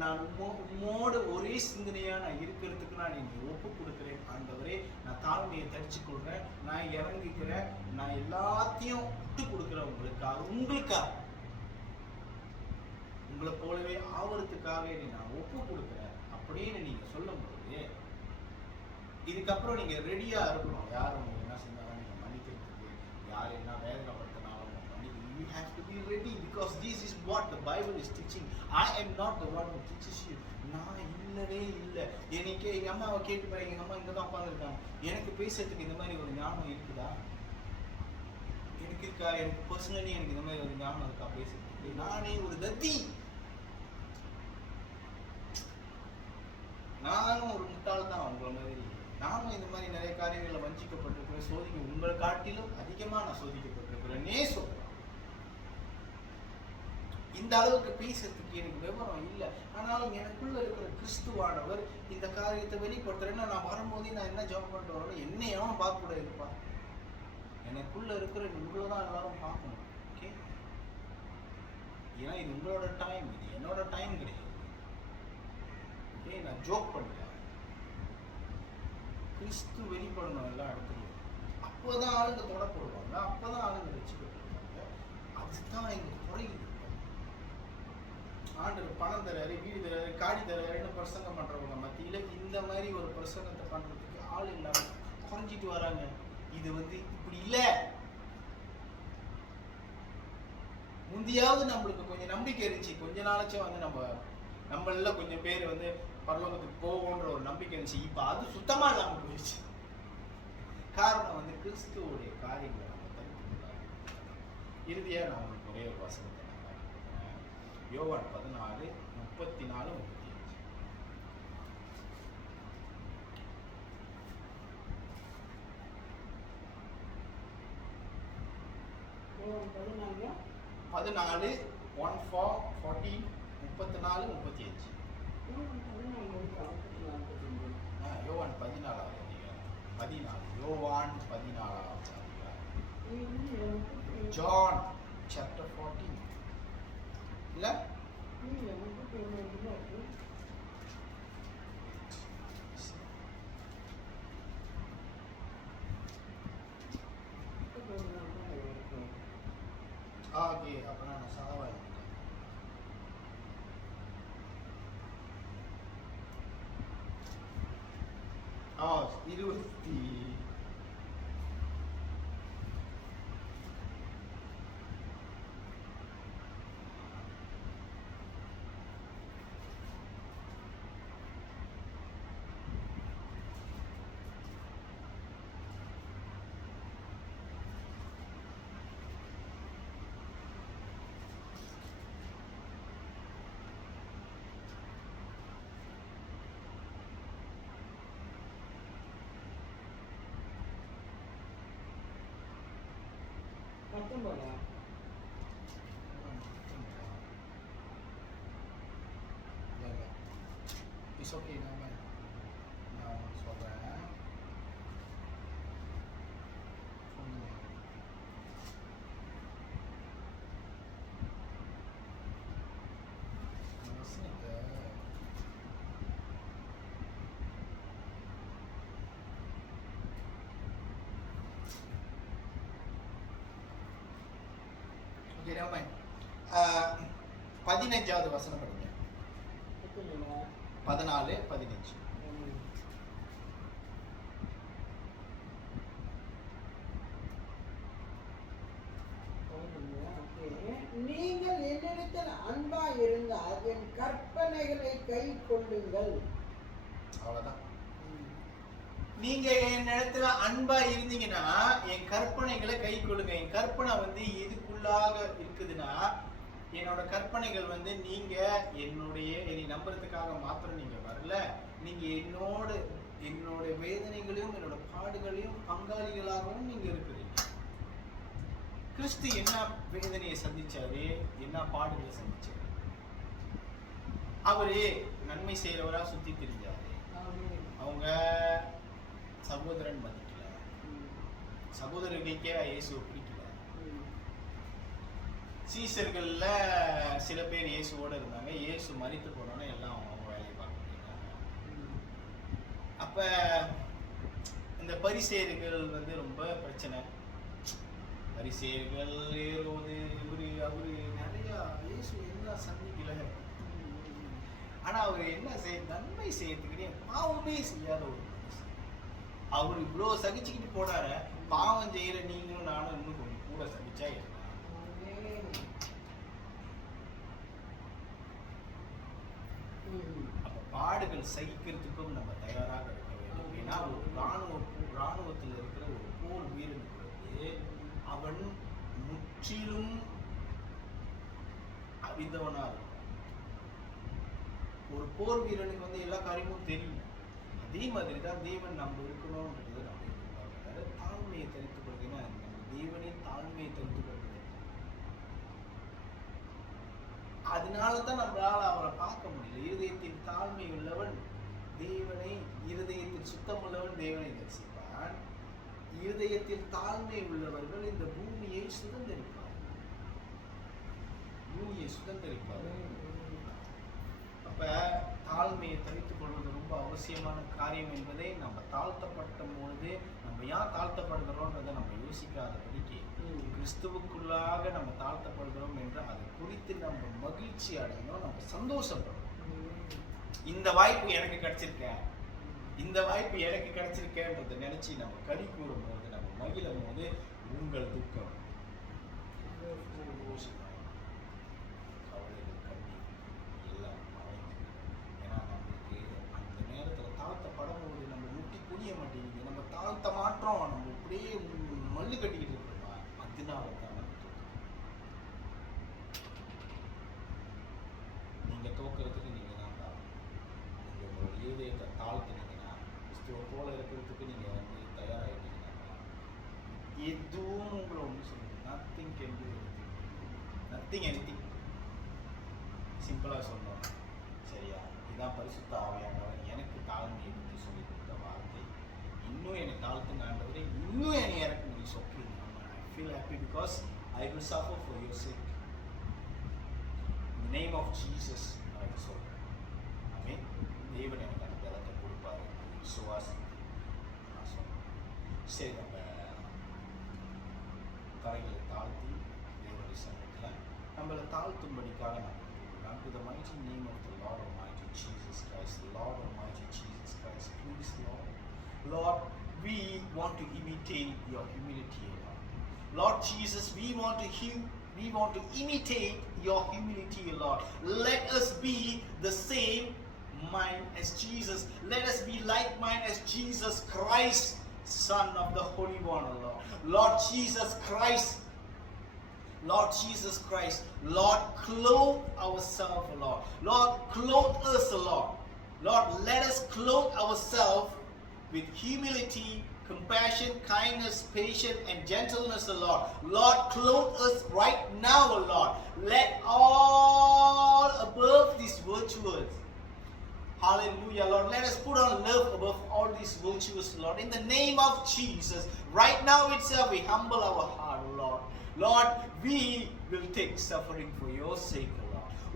நான் உம்மோடு ஒரே சிந்தனையா நான் இருக்கிறதுக்கு நான் என்னை ஒப்பு கொடுக்குறேன். ஆண்டவரே நான் தாழ்மையை தரிச்சு கொள்றேன், நான் இறங்கிக்கிறேன், நான் எல்லாத்தையும் விட்டு கொடுக்குறேன் உங்களுக்காக உங்களை போலவே ஆவறதுக்காக நான் ஒப்பு கொடுக்குறேன் அப்படின்னு நீங்க சொல்லும் பொழுது, இதுக்கப்புறம் நீங்க ரெடியா இருக்கணும். யார் உங்களுக்கு என்ன செஞ்சாலும் நீங்க மன்னிக்கிறதுக்கு, யார் என்ன வேதனைப்படுத்தினாலும் மன்னிக்க. You have to be ready because this is what the Bible is teaching. I am not the one who teaches you. நான் இல்லவே இல்லை. எனக்கு எங்க அம்மாவை கேட்டு பாருங்க, எங்க அம்மா இங்க தான் உட்காந்துருக்காங்க. எனக்கு பேசுறதுக்கு இந்த மாதிரி ஒரு ஞானம் இருக்குதா? எனக்கு இருக்கா? எனக்கு பர்சனலி எனக்கு இந்த மாதிரி ஒரு ஞானம் இருக்கா பேசுறதுக்கு? நானே ஒரு தத்தி, நானும் ஒரு முட்டாள் தான் உங்களை மாதிரி. நானும் இந்த மாதிரி நிறைய காரியங்களில் வஞ்சிக்கப்பட்டிருக்கிறேன். உங்களை காட்டிலும் அதிகமா நான் சோதிக்கப்பட்டிருக்கிறேனே சொல்றேன். இந்த அளவுக்கு பேசுறதுக்கு எனக்கு விவரம் இல்லை. ஆனாலும் எனக்குள்ள இருக்கிற கிறிஸ்துவானவர் இந்த காரியத்தை வெளிப்படுத்துறேன்னா, நான் வரும்போதே நான் என்ன ஜெபம் பண்ணிட்டு வரணும், என்னையும் பார்க்க கூட இருப்பா. எனக்குள்ள இருக்கிற உங்களை தான் எல்லாரும் பார்க்கணும். ஓகே, ஏன்னா இது உங்களோட டைம், இது என்னோட டைம் கிடையாது. ஓகே, நான் ஜோக் பண்ணல. கிறிஸ்து வெளிப்படணும் எல்லா இடத்துலையும். அப்போதான் ஆளுங்க தொடப்படுவாங்க, அப்போதான் ஆளுங்க ரட்சிக்கப்படுவாங்க. அதுதான் எங்க குறையுது. ஆண்டவர் பணம் தராரு, வீடு தராரு, காடி தராருன்னு பிரசங்கம் பண்றவங்க மத்தியில இந்த மாதிரி ஒரு பிரசங்கத்தை பண்றதுக்கு ஆள் இல்லாம குறைஞ்சிட்டு வராங்க. இது வந்து இப்படி இல்ல. முந்தியாவது நம்மளுக்கு கொஞ்சம் நம்பிக்கை இருந்துச்சு, கொஞ்ச நாளாச்சும் வந்து நம்மள கொஞ்சம் பேர் வந்து பரலோகத்துக்கு போவோன்ற ஒரு நம்பிக்கை இருந்துச்சு. இப்ப அது சுத்தமா இல்லாம போயிடுச்சு. காரணம் வந்து கிறிஸ்துவோடைய காரியங்களை நம்ம தடுத்து. இறுதியா நான் உங்களுக்கு ஒரே ஒரு வசனத்தை யோவான் 14:34-35. யோவான் 14 ஜான் சாப்டர் 14 இல்ல ஓகே, அப்ப நான் சாவா It's okay, no man. நம்ம 15வது வசனம் படிங்க. 14, 15. நீங்கள் என்னிடத்தில் அன்பா இருந்தால் என் கற்பனைகளை கை கொள்ளுங்கள். அவ்வளவுதான். நீங்க என் இடத்துல அன்பா இருந்தீங்கன்னா என் கற்பனைகளை கை கொள்ளுங்க. என் கற்பனை வந்து இதுக்குள்ளாக இருக்குதுன்னா, என்னோட கற்பனைகள் வந்து நீங்க என்னை நம்புறதுக்காக மாத்திரம் நீங்க வரல, நீங்க என்னோட வேதனைகளையும் என்னோட பாடுகளையும் பங்காளிகளாகவும் நீங்க இருக்கிறீங்க. கிறிஸ்து என்ன வேதனையை சந்திச்சாரு, என்ன பாடுகளை சந்திச்சாரு? அவரு நன்மை செய்யறவரா சுத்தி தெரிஞ்சாரு. அவங்க சகோதரன் மதிக்கல, சகோதரர்களுக்கே இயேசுவை பிடிக்கல. சீசர்கள்ல சில பேர் இயேசுவோட இருந்தாங்க, இயேசு மரித்து போனோன்னு எல்லாம் அவங்க வேலையை பார்க்க முடியாங்க. அப்ப இந்த பரிசேயர்கள் வந்து ரொம்ப பிரச்சனை. பரிசேயர்கள், ஏரோது, அவரு நிறைய இயேசு என்ன சந்திக்கல. ஆனா அவர் என்ன நன்மை செய்யறதுக்கு பாவமே செய்யாத ஒரு மனுஷன். அவர் இவ்வளவு சகிச்சுக்கிட்டு போனார, பாவம் செய்யற நீங்களும் நானும் இன்னும் கொஞ்சம் கூட சகிச்சா என்ன? அப்ப பாடுகள் சகிக்கிறதுக்கும் நம்ம தயாராக இருக்க வேண்டும். ஏன்னா ஒரு ராணுவத்தில் இருக்கிற ஒரு போர் வீரனுக்கு வந்து அவன் முற்றிலும் அவிதவனா இருக்கும். ஒரு போர் வீரனுக்கு வந்து எல்லா காரியமும் தெரியும். அதே மாதிரி தான் தேவன் நம்ம இருக்கணும்ன்றது நம்ம எதிர்பார்க்கிறாரு. தாழ்மையை தரித்து கொள்கிறேன்னா நம்ம தேவனே தாழ்மையை தரித்து கொள்கிறது. அதனாலதான் நம்மளால அவரை பார்க்க முடியல. இருதயத்தின் தாழ்மை உள்ளவன் தேவனை, இருதயத்தில் சுத்தம் உள்ளவன் தேவனை தரிசிப்பான். இருதயத்தில் தாழ்மை உள்ளவர்கள் இந்த பூமியை சுதந்திரிப்பார்கள். அப்ப தாழ்மையை தரித்துக் கொள்வது ரொம்ப அவசியமான காரியம் என்பதை நம்ம தாழ்த்தப்பட்ட பொழுது நம்ம ஏன் தாழ்த்தப்படுகிறோம்ன்றதை நம்ம யோசிக்காதபடிக்கு கிறிஸ்துவுக்குள்ளாக நம்ம தாழ்த்தப்படுகிறோம் என்று அதை குறித்து நம்ம மகிழ்ச்சி அடையணும், நம்ம சந்தோஷப்படணும். இந்த வாய்ப்பு எனக்கு கிடைச்சிருக்கேன், இந்த வாய்ப்பு எனக்கு கிடைச்சிருக்கேன்றதை நினைச்சு நம்ம களி கூறும் போது, நம்ம மகிழும் போது உங்கள் துக்கம், கவலைகள், கண்ணீர் எல்லாம் மறைந்து. ஏன்னா நம்மளுக்கு அந்த நேரத்தில் தாழ்த்தப்படும் போது நம்ம முட்டி குனிய மாட்டேங்குது, நம்ம தாழ்த்த மாற்றோம், நம்ம இப்படியே மல்லு கட்டிக்கிட்டு இருக்கோம். அதனால தான் நீங்க தோக்கிறதுக்கு நீங்க தான் தான். நீங்க உங்களோட இதயத்தை தாழ்த்தினீங்கன்னா, கிறிஸ்துவ போல இருக்கிறதுக்கு நீங்க வந்து தயாராகிட்டீங்கன்னா, எதுவும் உங்களை ஒன்று சொல்லுங்க. Nothing can to anything, nothing anything. சிம்பிளா சொல்லணும். சரியா? இதுதான் பரிசுத்த ஆவியானவர் எனக்கு தாழ்மையை பற்றி சொல்லி கொடுத்த வார்த்தை. இன்னும் என்னை தாழ்த்துங்க ஆண்டவரே, இன்னும் என்னை எனக்கு நீ சொக்கீங்க. I feel happy because I will suffer for your sake. In the name of Jesus, I will suffer. Amen. தேவன் எனக்கு அந்த பலத்தை கொடுப்பாரு. சரி, நம்ம கரைகளை தாழ்த்தி தேவனுடைய சமூகத்தில் நம்மளை தாழ்த்தும்படிக்காக நம்ம to the mighty name of the Lord Almighty Jesus Christ, the Lord Almighty Jesus Christ, please Lord, we want to imitate your humility, Lord. Lord Jesus, we want to imitate your humility, Lord. Let us be the same mind as Jesus. Let us be like mind as Jesus Christ, Son of the Holy One, Lord. Lord Jesus Christ, Lord, clothe ourselves, Lord. Lord, clothe us, Lord. Lord, let us clothe ourselves with humility, compassion, kindness, patience, and gentleness, Lord. Lord, clothe us right now, Lord. Let all above these virtues. Hallelujah, Lord. Let us put on love above all these virtues, Lord. In the name of Jesus, right now itself, we humble our heart, Lord. Lord, we will take suffering for your sake, Lord.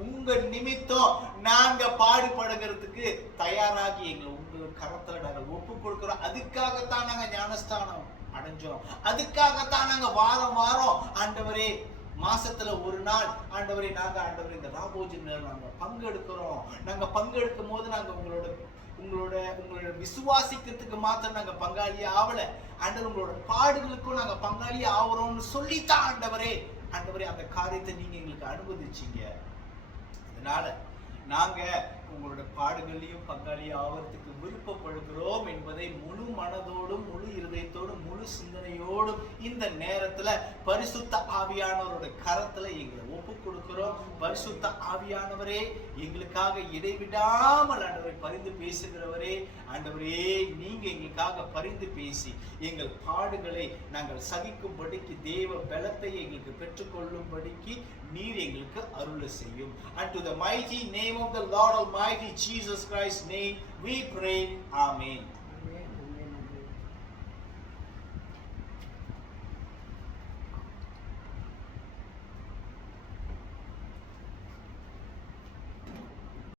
உங்க நிமித்தம் நாங்க பாடுபடுகிறதுக்கு தயாராகி எங்களை உங்க கரத்துல நாங்கள் ஒப்பு கொடுக்கிறோம். அதுக்காகத்தான் நாங்க ஞானஸ்தானம் அடைஞ்சோம். அதுக்காகத்தான் நாங்க வாரம் ஆண்டவரே மாசத்துல ஒரு நாள் ஆண்டவரே நாங்க ஆண்டவரே இந்த ராபோஜன்ல நாங்க பங்கெடுக்கிறோம். நாங்க பங்கெடுக்கும் போது நாங்க உங்களோட விசுவாசிக்கிறதுக்கு மாத்திரம் நாங்க பங்காளி ஆவல ஆண்டவர், உங்களோட பாடுகளுக்கும் நாங்க பங்காளி ஆகிறோம்னு சொல்லித்தான் ஆண்டவரே அந்த காரியத்தை நீங்க எங்களுக்கு அனுமதிச்சீங்க. அதனால நாங்க உங்களோட பாடுகளையும் பங்காளி ஆவறதுக்கு விருப்பப்படுகிறோம் என்பதை முழு மனதோடும் முழு இருதயத்தோடும் முழு சிந்தனையோடும் இந்த நேரத்துல பரிசுத்த ஆவியானவரோட கரத்துல எங்களை ஒப்பு கொடுக்கிறோம். பரிசுத்த ஆவியானவரே, எங்களுக்காக இடைவிடாமல் ஆண்டவரை பரிந்து பேசுகிறவரே, ஆண்டவரே நீங்க எங்களுக்காக பரிந்து பேசி எங்கள் பாடுகளை நாங்கள் சகிக்கும்படிக்கு தேவ பலத்தை எங்களுக்கு பெற்றுக்கொள்ளும்படிக்கு நீர் எங்களுக்கு அருளை செய்யும். And to the mighty name of the Lord Almighty Jesus Christ's name we pray. Amen.